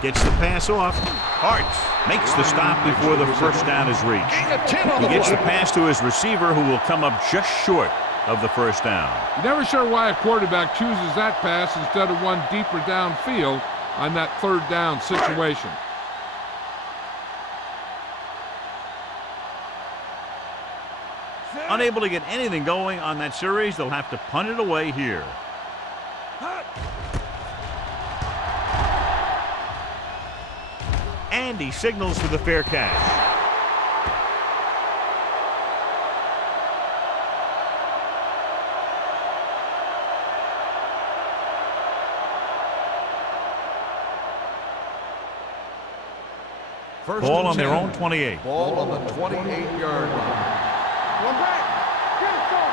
Gets the pass off. Hartz makes the stop before the first down is reached. He gets the pass to his receiver, who will come up just short of the first down. You're never sure why a quarterback chooses that pass instead of one deeper downfield on that 3rd down situation. Unable to get anything going on that series, they'll have to punt it away here. And he signals for the fair catch. First Ball and on their 10. own 28. Ball on the 28-yard line. One back. Get it, son.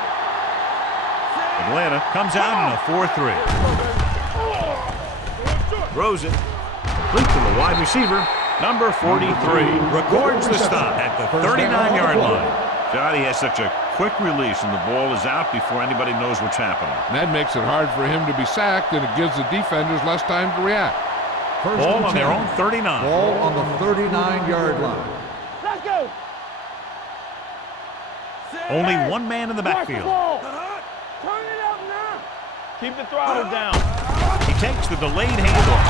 Atlanta comes out in a 4-3. Throws it. Complete to the wide receiver. Number 43 records the stop at the 39-yard line. God, he has such a quick release, and the ball is out before anybody knows what's happening. And that makes it hard for him to be sacked, and it gives the defenders less time to react. First Ball and on their 10. own 39. Ball on the 39-yard line. Let's go. Only one man in the Watch the backfield. ball. Turn it up now. Keep the throttle down. He takes the delayed handoff.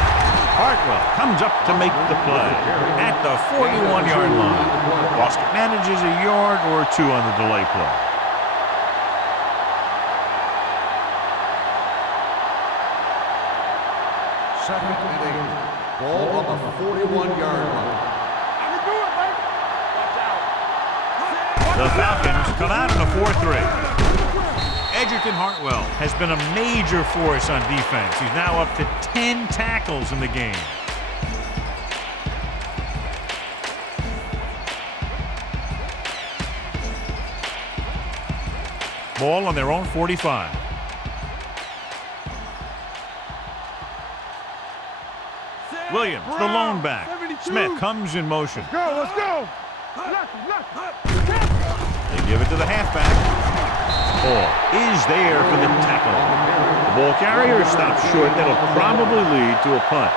Hartwell comes up to make the play at the 41-yard line. Boston manages a yard or two on the delay play. Second and 8. Ball on the 41-yard line. I can do it, baby. Watch out. The Falcons come out in a 4-3. Edgerton Hartwell has been a major force on defense. He's now up to 10 tackles in the game. Ball on their own 45. Williams, the lone back. 72. Smith comes in motion. Go, let's go. Left. They give it to the halfback. Ball is there for the tackle. The ball carrier stops short. That'll probably lead to a punt.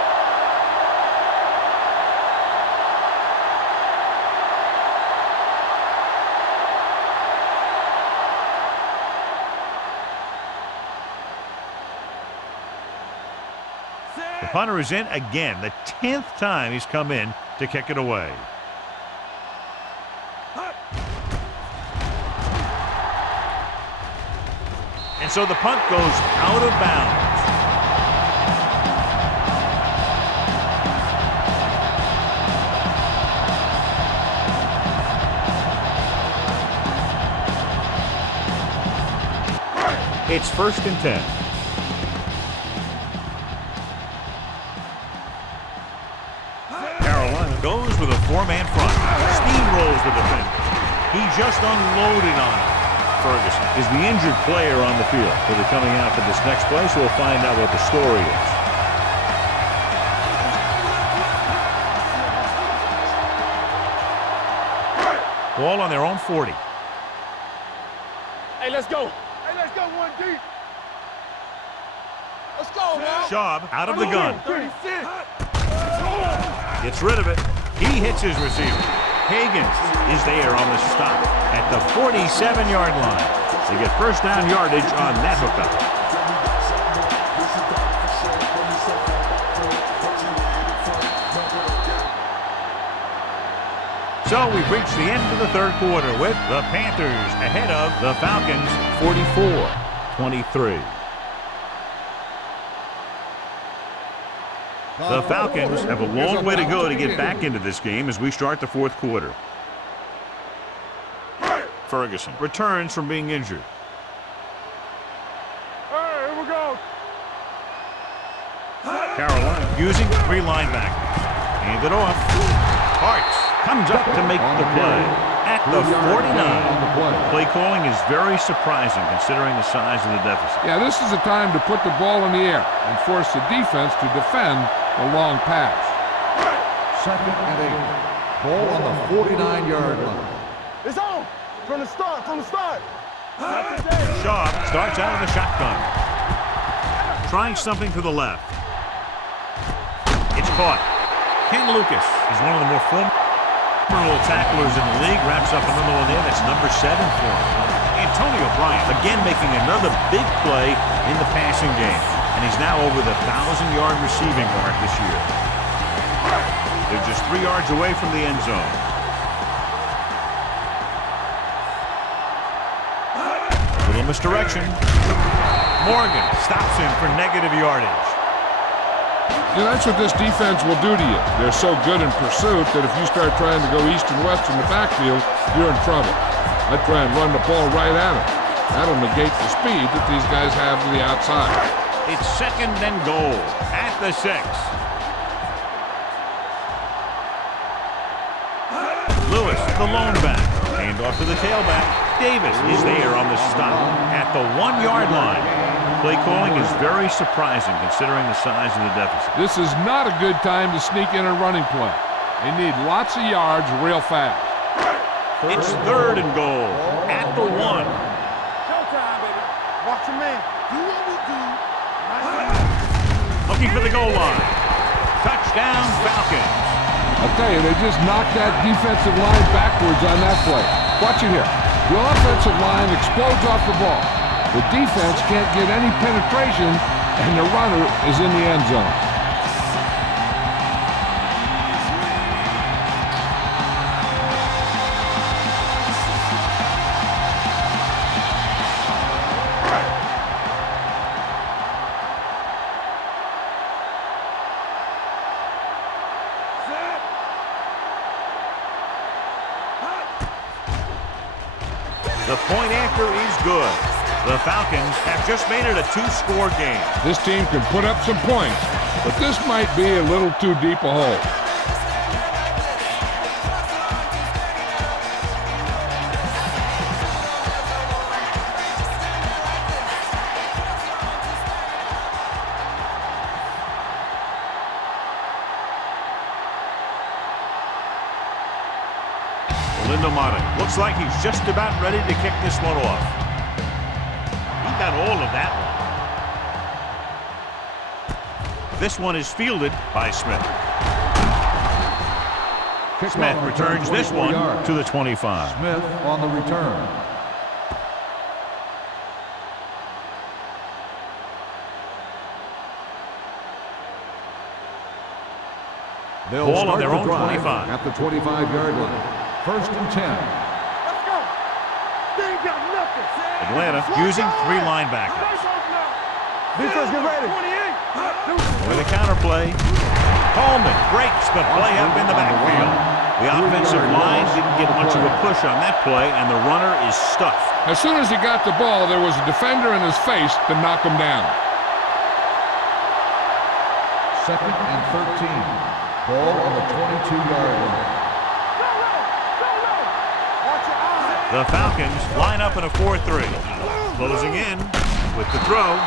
The punter is in again, the 10th time he's come in to kick it away. And so the punt goes out of bounds. It's 1st and 10. Carolina goes with a 4-man front. Steamrolls the defender. He just unloaded on him. Ferguson is the injured player on the field. He'll be coming out for this next play, so we'll find out what the story is. Ball on their own 40. Hey, let's go. One deep. Let's go, now. Schaub out of the gun. 36. Gets rid of it. He hits his receiver. Higgins is there on the stop at the 47-yard line. They get first down yardage on that hookup. So we've reached the end of the third quarter with the Panthers ahead of the Falcons 44-23. The Falcons have a long way to go to get back into this game as we start the fourth quarter. Ferguson returns from being injured. Hey, here we go. Carolina using 3 linebackers. Hand it off. Hartz comes up to make the play at the 49. Play calling is very surprising considering the size of the deficit. Yeah, this is the time to put the ball in the air and force the defense to defend the long pass. Second and 8. Ball on the 49-yard line. It's on. From the start. Schaub starts out of the shotgun. Trying something to the left. It's caught. Ken Lucas is one of the more formidable tacklers in the league. Wraps up another one there. That's number 7 for him. Antonio Bryant again making another big play in the passing game. And he's now over the 1,000-yard receiving mark this year. They're just 3 yards away from the end zone. misdirection. Morgan stops him for negative yardage. That's what this defense will do to you. They're so good in pursuit that if you start trying to go east and west in the backfield, you're in trouble. I try and run the ball right at them. That'll negate the speed that these guys have to the outside. It's 2nd and goal at the 6. Lewis, the lone back. Hand off to the tailback. Davis is there on the stop at the 1-yard line. Play calling is very surprising considering the size of the deficit. This is not a good time to sneak in a running play. They need lots of yards real fast. It's 3rd and goal at the 1. Showtime, baby. Watch your man. Do what we do. Looking for the goal line. Touchdown, Falcons. I'll tell you, they just knocked that defensive line backwards on that play. Watch it here. The offensive line explodes off the ball. The defense can't get any penetration, and the runner is in the end zone. The point after is good. The Falcons have just made it a 2-score game. This team can put up some points, but this might be a little too deep a hole. Lombardi looks like he's just about ready to kick this one off. He got all of that one. This one is fielded by Smith. Smith returns this one to the 25. Smith on the return. They'll Ball on start their the own drive 25. at the 25-yard line. 1st and 10. Let's go. They ain't got nothing. Atlanta using 3 linebackers. Defense, get ready. With a counterplay. Coleman breaks the play up in the backfield. The offensive line didn't get much of a push on that play, and the runner is stuffed. As soon as he got the ball, there was a defender in his face to knock him down. 2nd and 13. Ball on the 22-yard line. The Falcons line up in a 4-3. Closing in with the throw.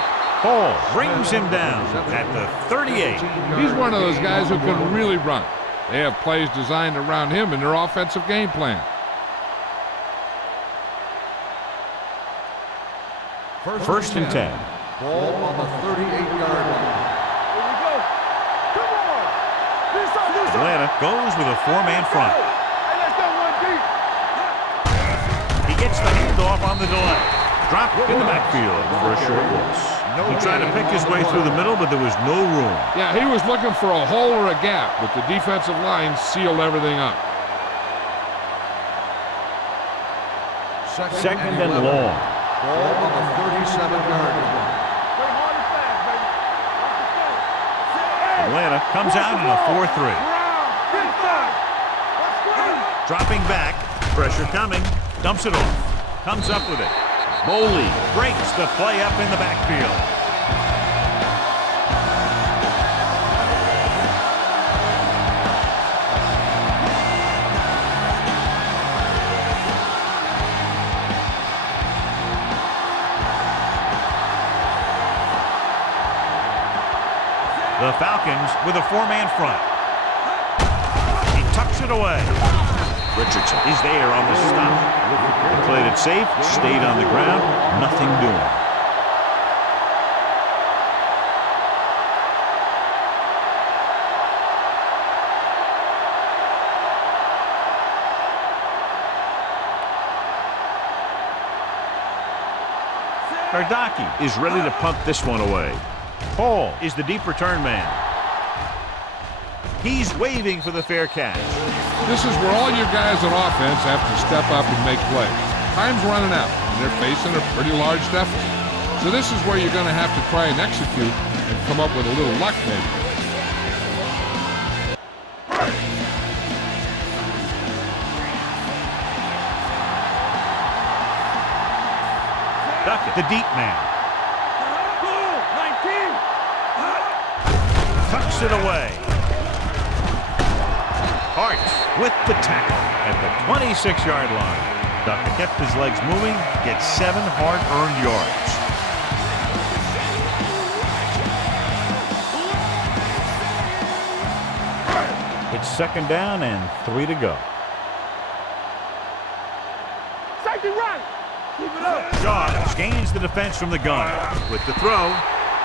Hall brings him down at the 38. He's one of those guys who can really run. They have plays designed around him in their offensive game plan. First and 10. Ball on the 38-yard line. Here we go. Come on. Atlanta goes with a 4-man front. Hey, let's go one deep. He gets the handoff on the delay. Dropped in the backfield for a short loss. He tried to pick his way through the middle, but there was no room. Yeah, he was looking for a hole or a gap, but the defensive line sealed everything up. 2nd and long. Ball on the 37-yard line. Play hard and fast, baby. Atlanta comes out in a 4-3. Dropping back, pressure coming, dumps it off. Comes up with it. Boley breaks the play up in the backfield. The Falcons with a 4-man front. He tucks it away. Richardson is there on the stop. He played it safe, stayed on the ground, nothing doing. Ardaki is ready to punt this one away. Hall is the deep return man. He's waving for the fair catch. This is where all your guys on offense have to step up and make plays. Time's running out. and they're facing a pretty large deficit. So this is where you're going to have to try and execute and come up with a little luck maybe. Duckett, the deep man. 19. Tucks it away. Hartz with the tackle at the 26-yard line. Duckett kept his legs moving, gets 7 hard-earned yards. It's 2nd down and 3 to go. Safety run. Keep it up. Schaub gains the defense from the gun. With the throw,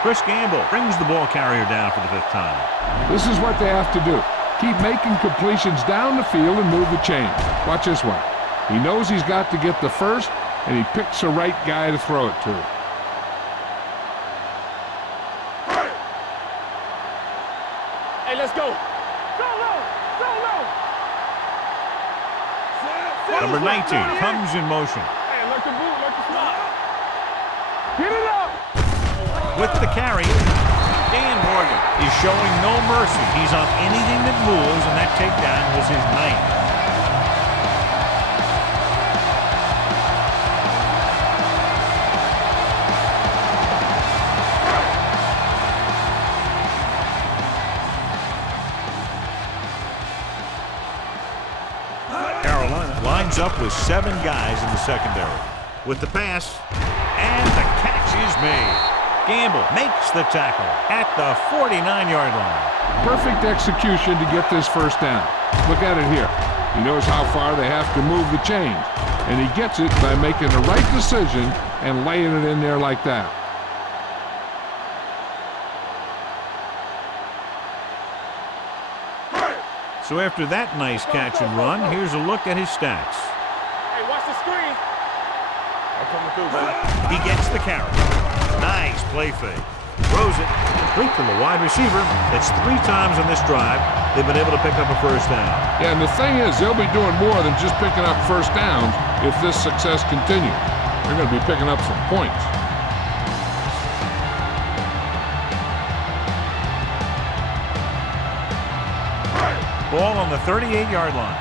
Chris Gamble brings the ball carrier down for the 5th time. This is what they have to do. Keep making completions down the field and move the chains. Watch this one. He knows he's got to get the first, and he picks the right guy to throw it to. Hey, let's go. Go low. Go low. Number 19 comes in motion. Hey, like the boot, like the slot. Get it up. With the carry, Dan Morgan is showing no mercy. He's on anything that moves, and that takedown was his 9th. Carolina lines up with 7 guys in the secondary. With the pass, and the catch is made. Gamble makes the tackle at the 49-yard line. Perfect execution to get this first down. Look at it here. He knows how far they have to move the chains, and he gets it by making the right decision and laying it in there like that. So after that nice catch and run, here's a look at his stats. Hey, watch the screen. I'm coming through, man. He gets the carry. Nice play fake. Throws it complete to the wide receiver. That's 3 times on this drive they've been able to pick up a first down. Yeah, and the thing is, they'll be doing more than just picking up first downs if this success continues. They're going to be picking up some points. Ball on the 38-yard line.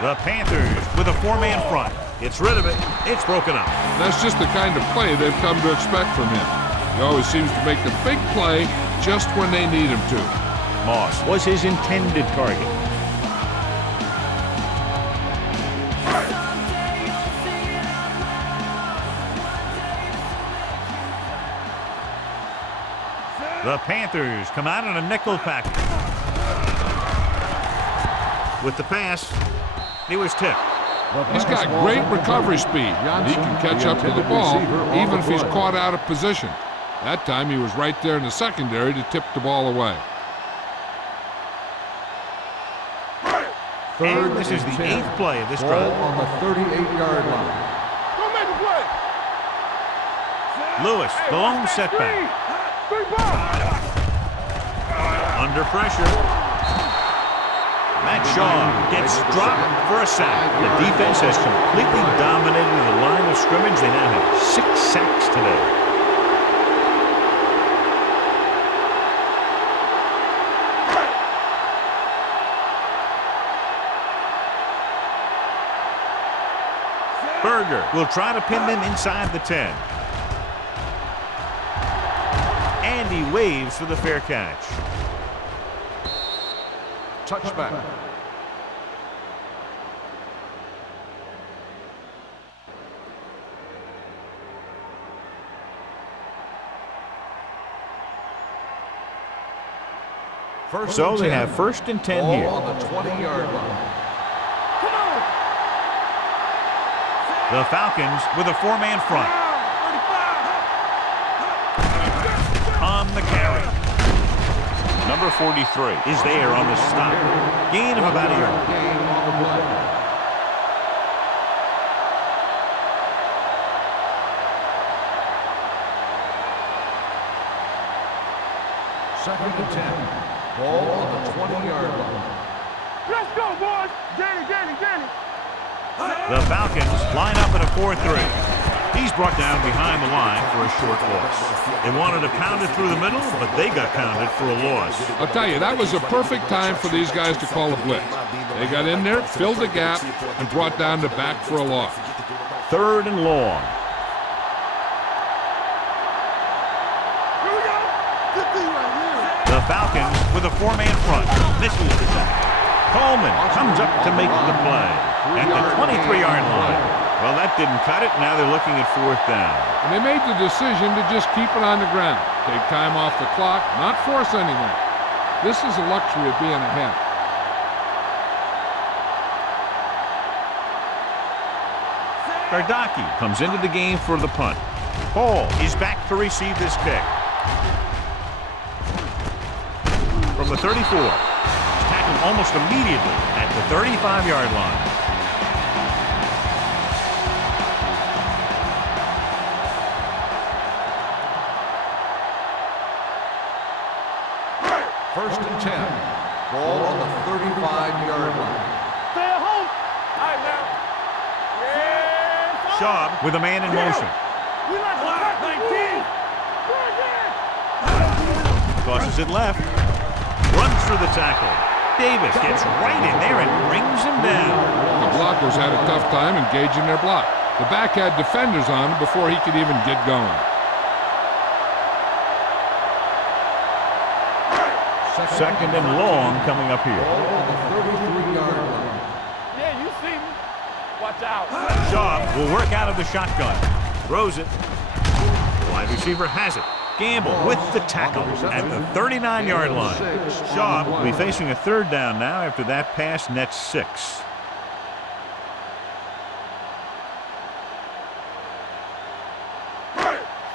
The Panthers with a 4-man front. Gets rid of it. It's broken up. That's just the kind of play they've come to expect from him. He always seems to make the big play just when they need him to. Moss was his intended target. The Panthers come out in a nickel package. With the pass, he was tipped. He's got great recovery speed, and he can catch up to the ball even if he's caught out of position. That time he was right there in the secondary to tip the ball away. And this is the 8th play of this drive. On the 38-yard line. Go make a play. Lewis, the lone setback. 3 balls. Under pressure. Matt Schaub gets dropped for a sack. The defense has completely dominated the line of scrimmage. They now have 6 sacks today. Berger will try to pin them inside the 10. And he waves for the fair catch. Touchback. So they have 1st and 10 here. On the 20-yard line. Come on. The Falcons with a 4-man front. 35. On the carry. Number 43 is there on the stop. Gain of about a yard. Gain on the play. Second and 10. Ball on the 20-yard line. Let's go, boys. Danny. The Falcons line up in a 4-3. He's brought down behind the line for a short loss. They wanted to pound it through the middle, but they got pounded for a loss. I'll tell you, that was a perfect time for these guys to call a blitz. They got in there, filled the gap, and brought down the back for a loss. 3rd and long. Here we go. Good thing right here. The Falcons with a 4-man front. Misses the tackle. Coleman comes up to make the play at the 23-yard line. Well, that didn't cut it. Now they're looking at 4th down. And they made the decision to just keep it on the ground. Take time off the clock, not force anything. This is the luxury of being ahead. Gardocki comes into the game for the punt. Hall is back to receive this kick. From the 34. He's tackled almost immediately at the 35-yard line. First and 10. Ball on the 35-yard line. Stay at home. All right, now. Yeah. Schaub with a man in motion. We like to attack the team. Tosses it left. Runs through the tackle. Davis gets right in there and brings him down. The blockers had a tough time engaging their block. The back had defenders on him before he could even get going. Second and long coming up here. Ball on the 33-yard line. Yeah, you see me. Watch out. Schaub will work out of the shotgun. Throws it. The wide receiver has it. Gamble with the tackle at the 39-yard line. Schaub will be facing a 3rd down now after that pass nets 6.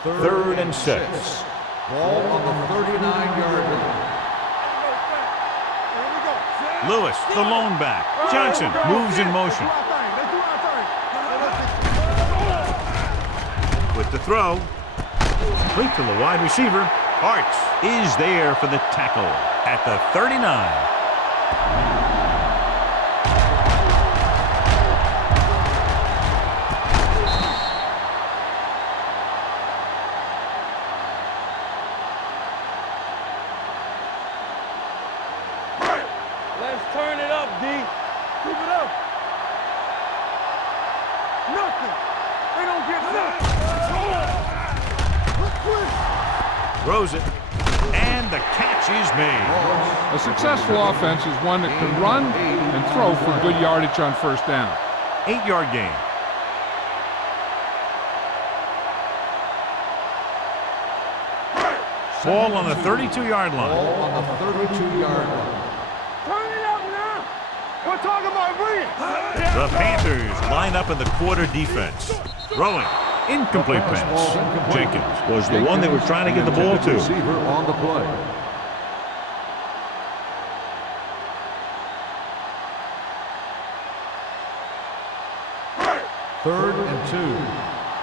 Third and 6. Ball on the 39-yard line. Lewis, the lone back. Johnson moves in motion. With the throw. Complete to the wide receiver. Hartz is there for the tackle at the 39. Let's turn it up, D. Keep it up. Nothing. They don't get nothing. Throws it. And the catch is made. A successful offense is one that can run and throw for good yardage on 1st down. 8-yard gain. Ball on the 32-yard line. Ball on the 32-yard line. Turn it up now. We're talking about bringing. The Panthers line up in the quarter defense. Throwing. Incomplete pass. Jenkins was the one they were trying to get the ball to. Receiver on the play. Third and 2.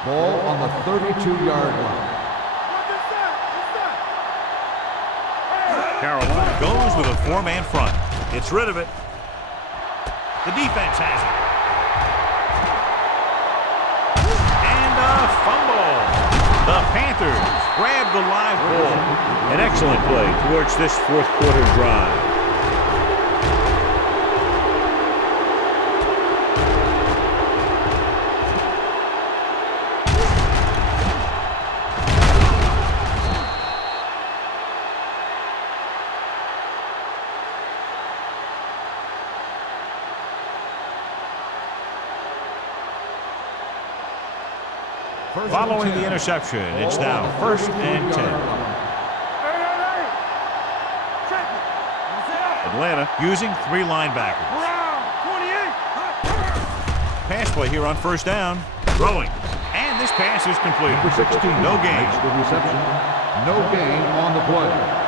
Ball on the 32-yard line. Carolina goes with a 4-man front. Gets rid of it. The defense has it. And a fumble. The Panthers grab the live ball. An excellent play towards this 4th quarter drive. Following the interception, it's now 1st and 10. Atlanta using 3 linebackers. Pass play here on 1st down. Throwing. And this pass is completed. Number 16. No gain. Makes the reception. No gain on the play.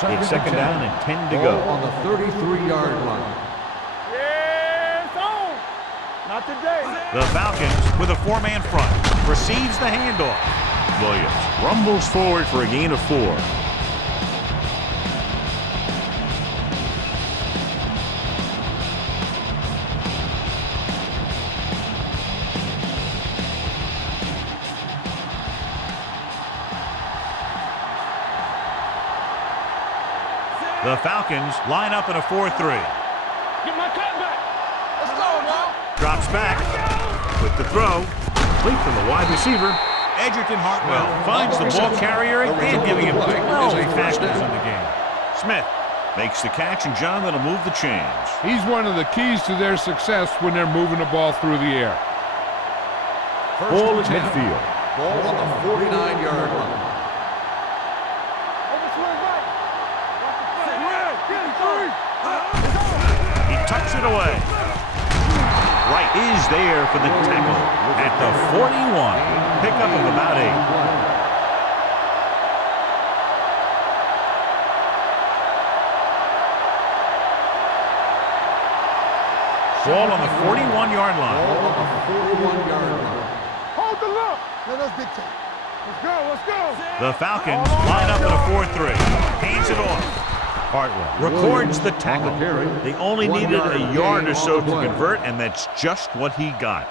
It's 2nd down and 10 to Ball go. on the 33-yard line. Yeah, it's on. Not today. The Falcons with a 4-man front. receives the handoff. Williams rumbles forward for a gain of 4. The Falcons line up in a 4-3. Get my cutback. Let's go, now. Drops back with the throw. Complete from the wide receiver. Edgerton Hartwell finds the ball carrier again, giving him 12 tackles in the game. Smith makes the catch, and John, that'll move the chains. He's one of the keys to their success when they're moving the ball through the air. Ball at midfield. Ball on the 49-yard line. He tucks it away. Wright is there for the tackle at the 41. Pickup of about 8. Ball on the 41-yard line. Ball on the 41-yard line. Hold the look. Let us dictate. Let's go, let's go. The Falcons line up in a 4-3. Hands it off. Hartwell records the tackle. They only needed a yard or so to convert, and that's just what he got.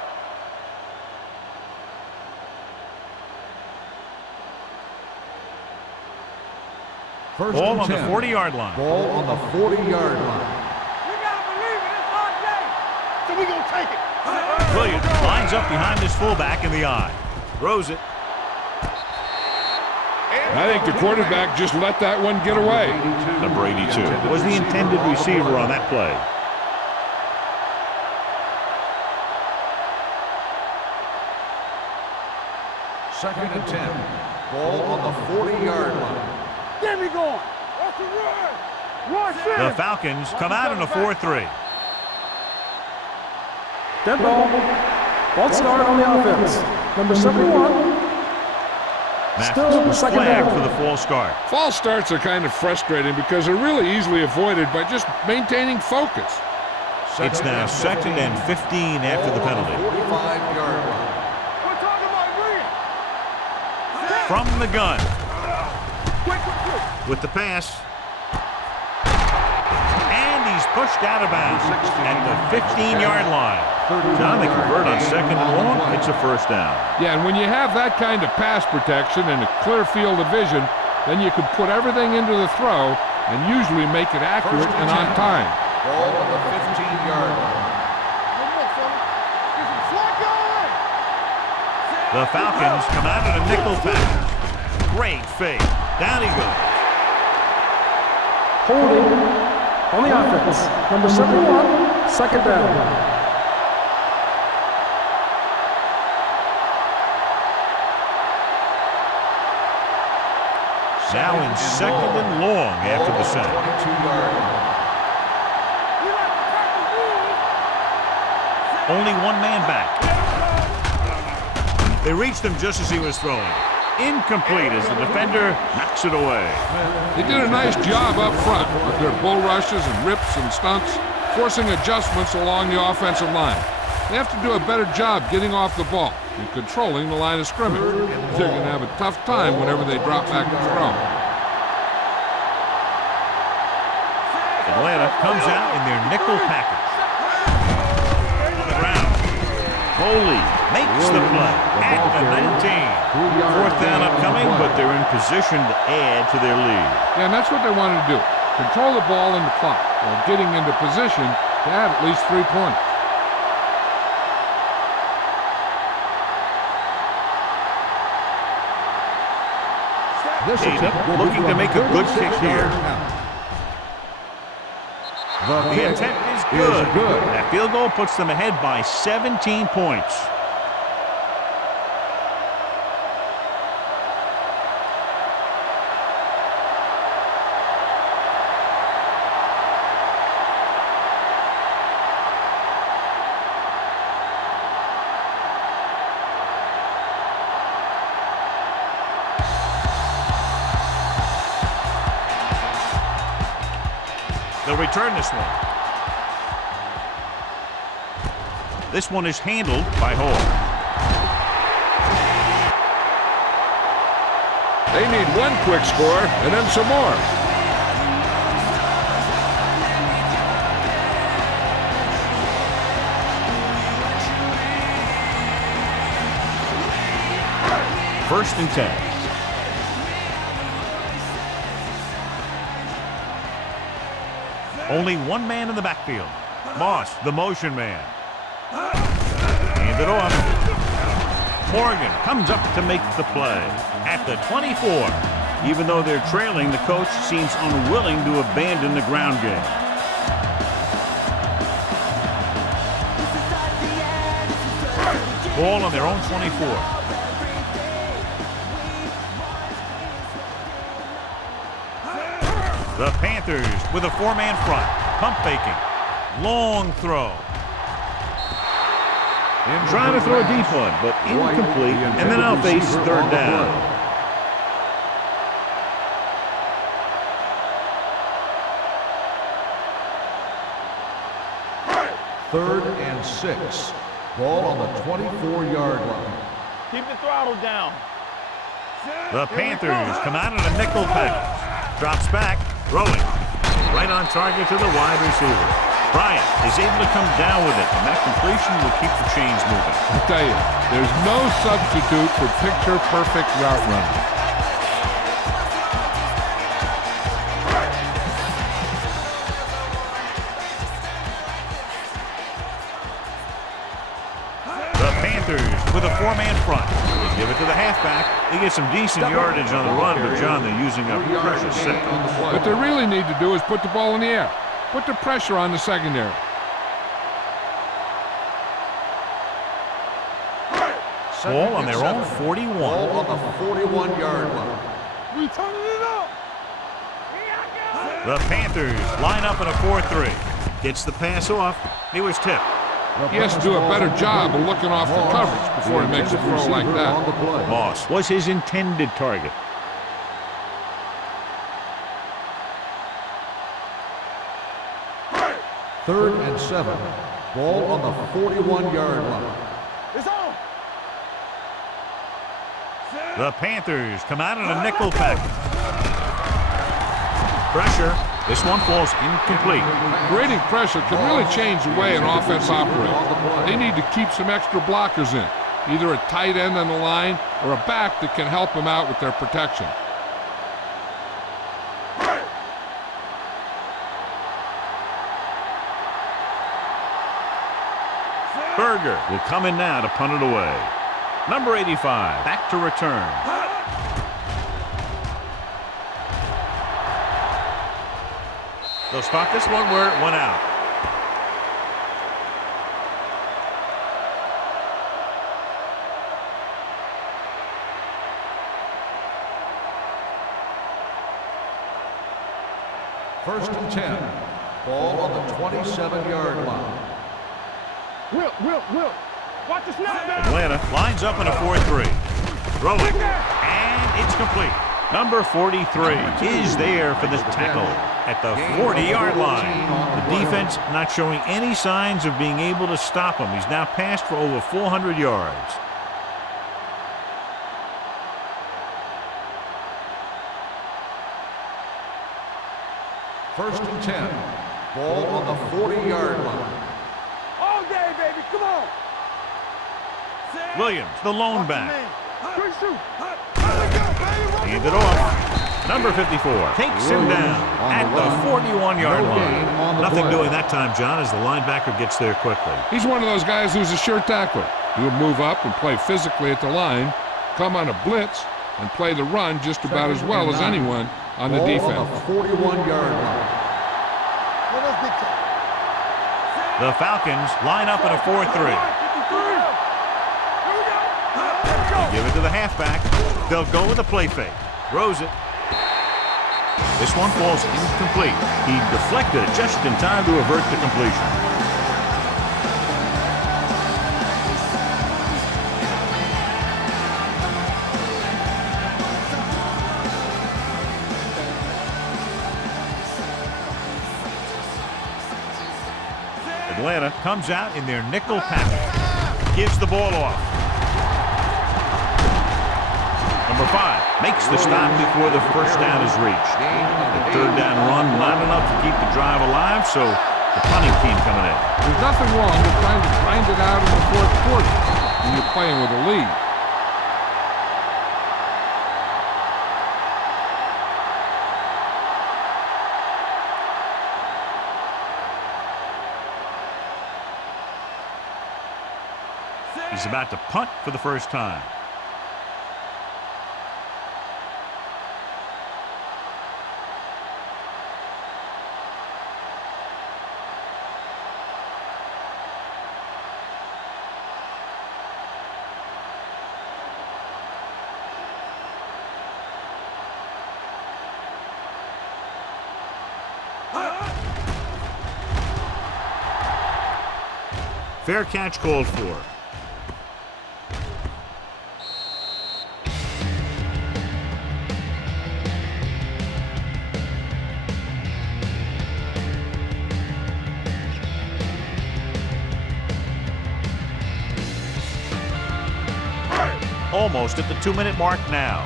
Ball on the 40-yard line. Ball on the 40-yard line. We gotta believe it. It's our day. So we gonna take it. Williams lines up behind his fullback in the eye. Throws it. I think the quarterback just let that one get away. Number 82 was the intended receiver on that play. Second and 10. Ball on the 40-yard line. Get me going. That's the run. The Falcons come out in a 4-3. Dead ball. False start on the offense. Number 71. Still was second flagged down. for the false start. False starts are kind of frustrating because they're really easily avoided by just maintaining focus. It's now 2nd and 15 after the penalty. 45-yard line. We're talking about Green. From the gun Quick. with the pass. And he's pushed out of bounds at the 15-yard line. John, they convert on 2nd and long. It's a first down. Yeah, and when you have that kind of pass protection and a clear field of vision, then you can put everything into the throw and usually make it accurate and on time. Ball on the 15-yard line. The Falcons come out in a nickel package. Great fake. Down he goes. Holding on the offense. Number 71. Second down. Now in 2nd and long after the sack. 22-yard line. Only one man back. They reached him just as he was throwing. Incomplete as the defender knocks it away. They did a nice job up front with their bull rushes and rips and stunts, forcing adjustments along the offensive line. They have to do a better job getting off the ball and controlling the line of scrimmage. They're going to have a tough time whenever they drop back to throw. Atlanta comes out in their nickel package. On the ground. Foley makes the play at the 19. 4th down upcoming, but they're in position to add to their lead. Yeah, and that's what they wanted to do. Control the ball and the clock while getting into position to add at least 3 points. Hayden looking to make a good kick here. The intent is good. That field goal puts them ahead by 17 points. They'll return this one. This one is handled by Hall. They need one quick score and then some more. First and 10. Only one man in the backfield. Moss, the motion man. Hand it off. Morgan comes up to make the play at the 24. Even though they're trailing, the coach seems unwilling to abandon the ground game. Ball on their own 24. The Panthers with a four-man front. Pump faking. Long throw. Trying to throw a deep one, but incomplete. And then I'll face third down. Third and 6. Ball on the 24-yard line. Keep the throttle down. The Panthers come out in a nickel package. Drops back, throwing. Right on target to the wide receiver. Bryant is able to come down with it, and that completion will keep the chains moving. I tell you, there's no substitute for picture-perfect route running. The Panthers with a four-man front. They give it to the halfback. They get some decent yardage on the run, but John, they're using a precious second. What they really need to do is put the ball in the air. Put the pressure on the secondary. Ball on their own 41. Ball on the 41-yard line. We turning it up. The Panthers line up in a 4-3. Gets the pass off. He was tipped. He has to do a better job of looking off the coverage before he makes a throw like that. Moss was his intended target. Third and 7. Ball on the 41-yard line. It's on. The Panthers come out in a nickel package. Pressure. This one falls incomplete. Grading pressure can really change the way an offense operates. They need to keep some extra blockers in, either a tight end on the line or a back that can help them out with their protection. Berger will come in now to punt it away. Number 85, back to return. They'll start this one where it went out. First and 10. Ball on the 27-yard line. Will. Watch the snap down. Atlanta lines up in a 4-3. Rolling. And it's complete. Number 43 is there for the tackle at the 40-yard line. The defense not showing any signs of being able to stop him. He's now passed for over 400 yards. First and 10. Ball on the 40-yard line. All day, baby. Come on. Williams, the lone back. Quick shoot. Hand it off. Number 54 takes him down at the 41-yard line. Nothing doing that time, John, as the linebacker gets there quickly. He's one of those guys who's a sure tackler. He'll move up and play physically at the line, come on a blitz, and play the run just about as well as anyone on the defense. On the 41-yard line. The Falcons line up in a 4-3. They give it to the halfback. They'll go with a play fake. Throws it. This one falls incomplete. He deflected it just in time to avert the completion. Atlanta comes out in their nickel package. Gives the ball off. Number 5 makes the stop before the first down is reached. The third down run, not enough to keep the drive alive, so the punting team coming in. There's nothing wrong with trying to grind it out in the fourth quarter when you're playing with a lead. He's about to punt for the first time. Fair catch called for. Almost at the 2-minute mark now.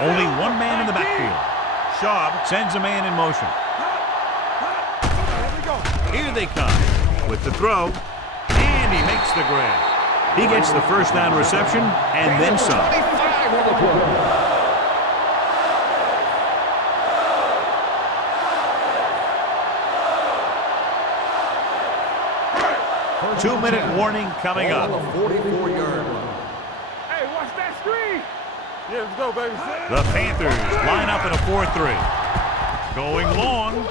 Only one man in the backfield. Schaub sends a man in motion. Here they come with the throw, and he makes the grab. He gets the first down reception and then some. Two-minute warning coming up. 44-yard line. Hey, watch that screen. Yeah, let's go, baby. The Panthers line up in a 4-3. Going long.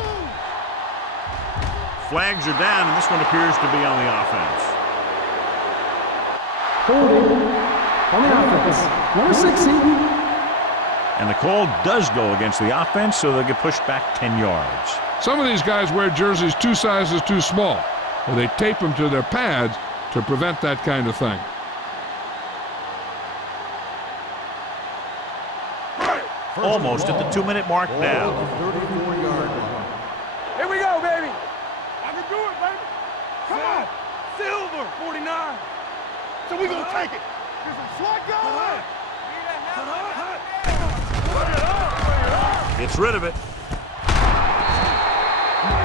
Flags are down, and this one appears to be on the offense. Holding on the offense. Number 60. And the call does go against the offense, so they'll get pushed back 10 yards. Some of these guys wear jerseys 2 sizes too small, or they tape them to their pads to prevent that kind of thing. Almost at the 2-minute mark now. 34-yard line. Here we go, baby. I can do it, baby. Come on. Silver, 49. So we gonna take it. There's some slot going. Gets rid of it.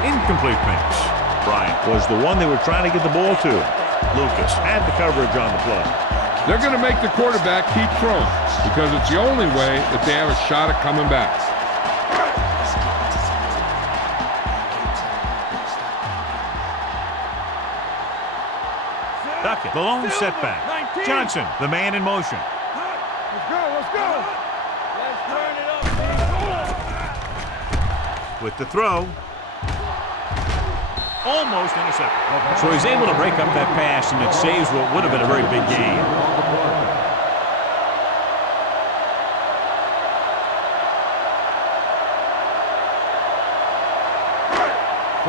Incomplete pass. Bryant was the one they were trying to get the ball to. Lucas had the coverage on the play. They're going to make the quarterback keep throwing because it's the only way that they have a shot at coming back. Duckett, the lone setback. Johnson, the man in motion. Let's go, let's go. Let's turn it up. With the throw. Almost intercepted. So he's able to break up that pass, and it saves what would have been a very big gain.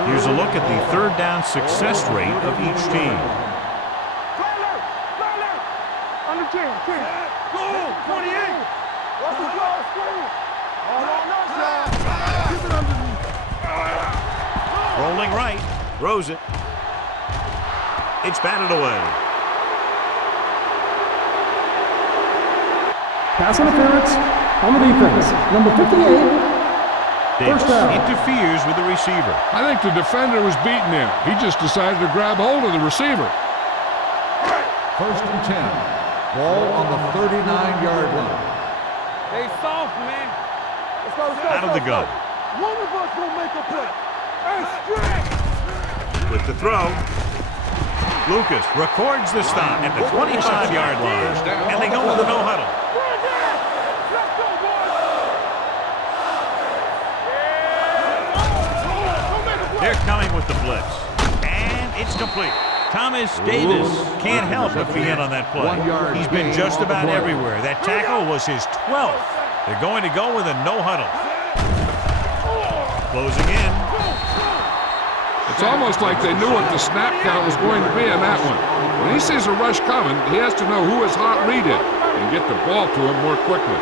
Here's a look at the third down success rate of each team. Under 10, 10. Go, 28. Watch the ball screen. All on us, y'all. Keep it underneath. Rolling right. Throws it. It's batted away. Pass interference on the defense. Number 58. Davis First down. interferes with the receiver. I think the defender was beaten there. He just decided to grab hold of the receiver. First and 10. Ball on the 39-yard line. They soft, man. Let's go, let's go. Out of the gun. One of us gonna make a play. Hey, stretch. With the throw. Lucas records the stop at the 25-yard line. And they go with a no-huddle. Let's go, boys. They're coming with the blitz. And it's complete. Thomas Davis can't help but be in on that play. He's been just about everywhere. That tackle was his 12th. They're going to go with a no-huddle. Closing in. It's almost like they knew what the snap count was going to be in that one. When he sees a rush coming, he has to know who his hot read is and get the ball to him more quickly.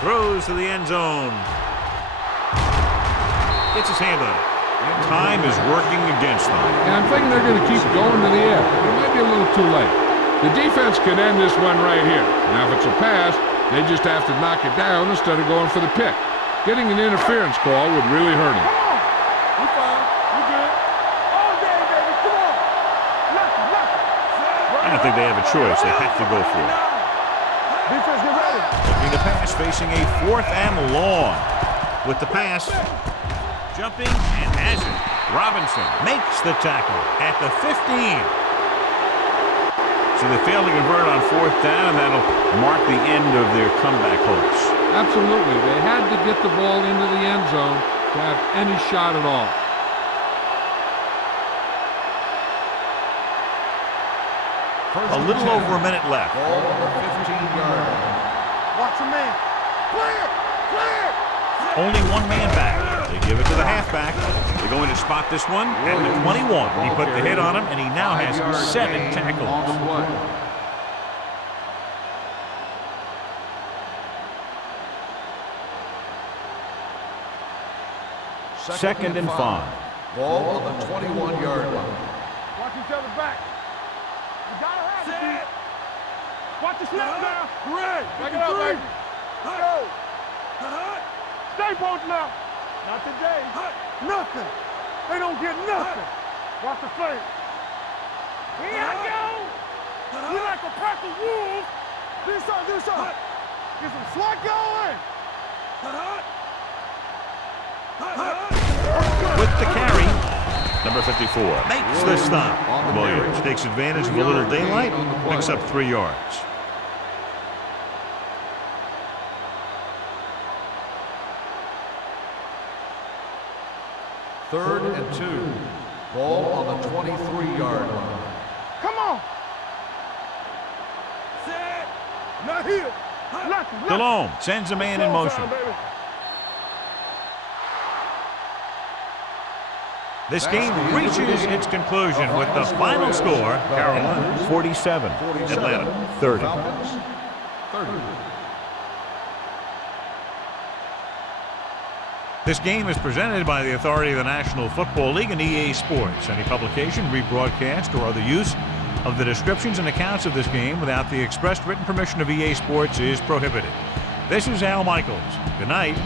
Throws to the end zone. Gets his hand on it. Time is working against them. And I'm thinking they're going to keep going to the air. It might be a little too late. The defense can end this one right here. Now, if it's a pass, they just have to knock it down instead of going for the pick. Getting an interference call would really hurt him. Come on. We're fine. We're good. All day, baby. Come on. Nothing. I don't think they have a choice. They have to go for it. Defense, get ready. Looking to pass, facing a 4th and long. With the pass, jumping and has it. Robinson makes the tackle at the 15. So they failed to convert on 4th down, and that'll mark the end of their comeback hopes. Absolutely. They had to get the ball into the end zone to have any shot at all. A little over a minute left. Ball on the 15-yard line. Watch your man. Clear. Clear. Only one man back. They give it to the halfback. They're going to spot this one at the 21. He put the hit on him, and he now has 7 tackles. On the play. Second and 5. Ball on the 21-yard line. Watch each other back. You gotta have it. Watch the snap now. Red. Back it up, baby. Go. Stay posted now. Not today. Nothing. They don't get nothing. Watch the flame. Here I go. You like a pack of wolves. Do something. Do something. Get some slot going. With the carry, number 54 makes the stop. Williams takes advantage of a little daylight, picks up 3 yards. Third and 2. Ball on the 23-yard line. Come on. Set. Not here. Lucky. Delhomme sends a man in motion. This game reaches its conclusion with the final score, Carolina 47, Atlanta 30. Falcons 30. This game is presented by the authority of the National Football League and EA Sports. Any publication, rebroadcast, or other use of the descriptions and accounts of this game without the expressed written permission of EA Sports is prohibited. This is Al Michaels. Good night.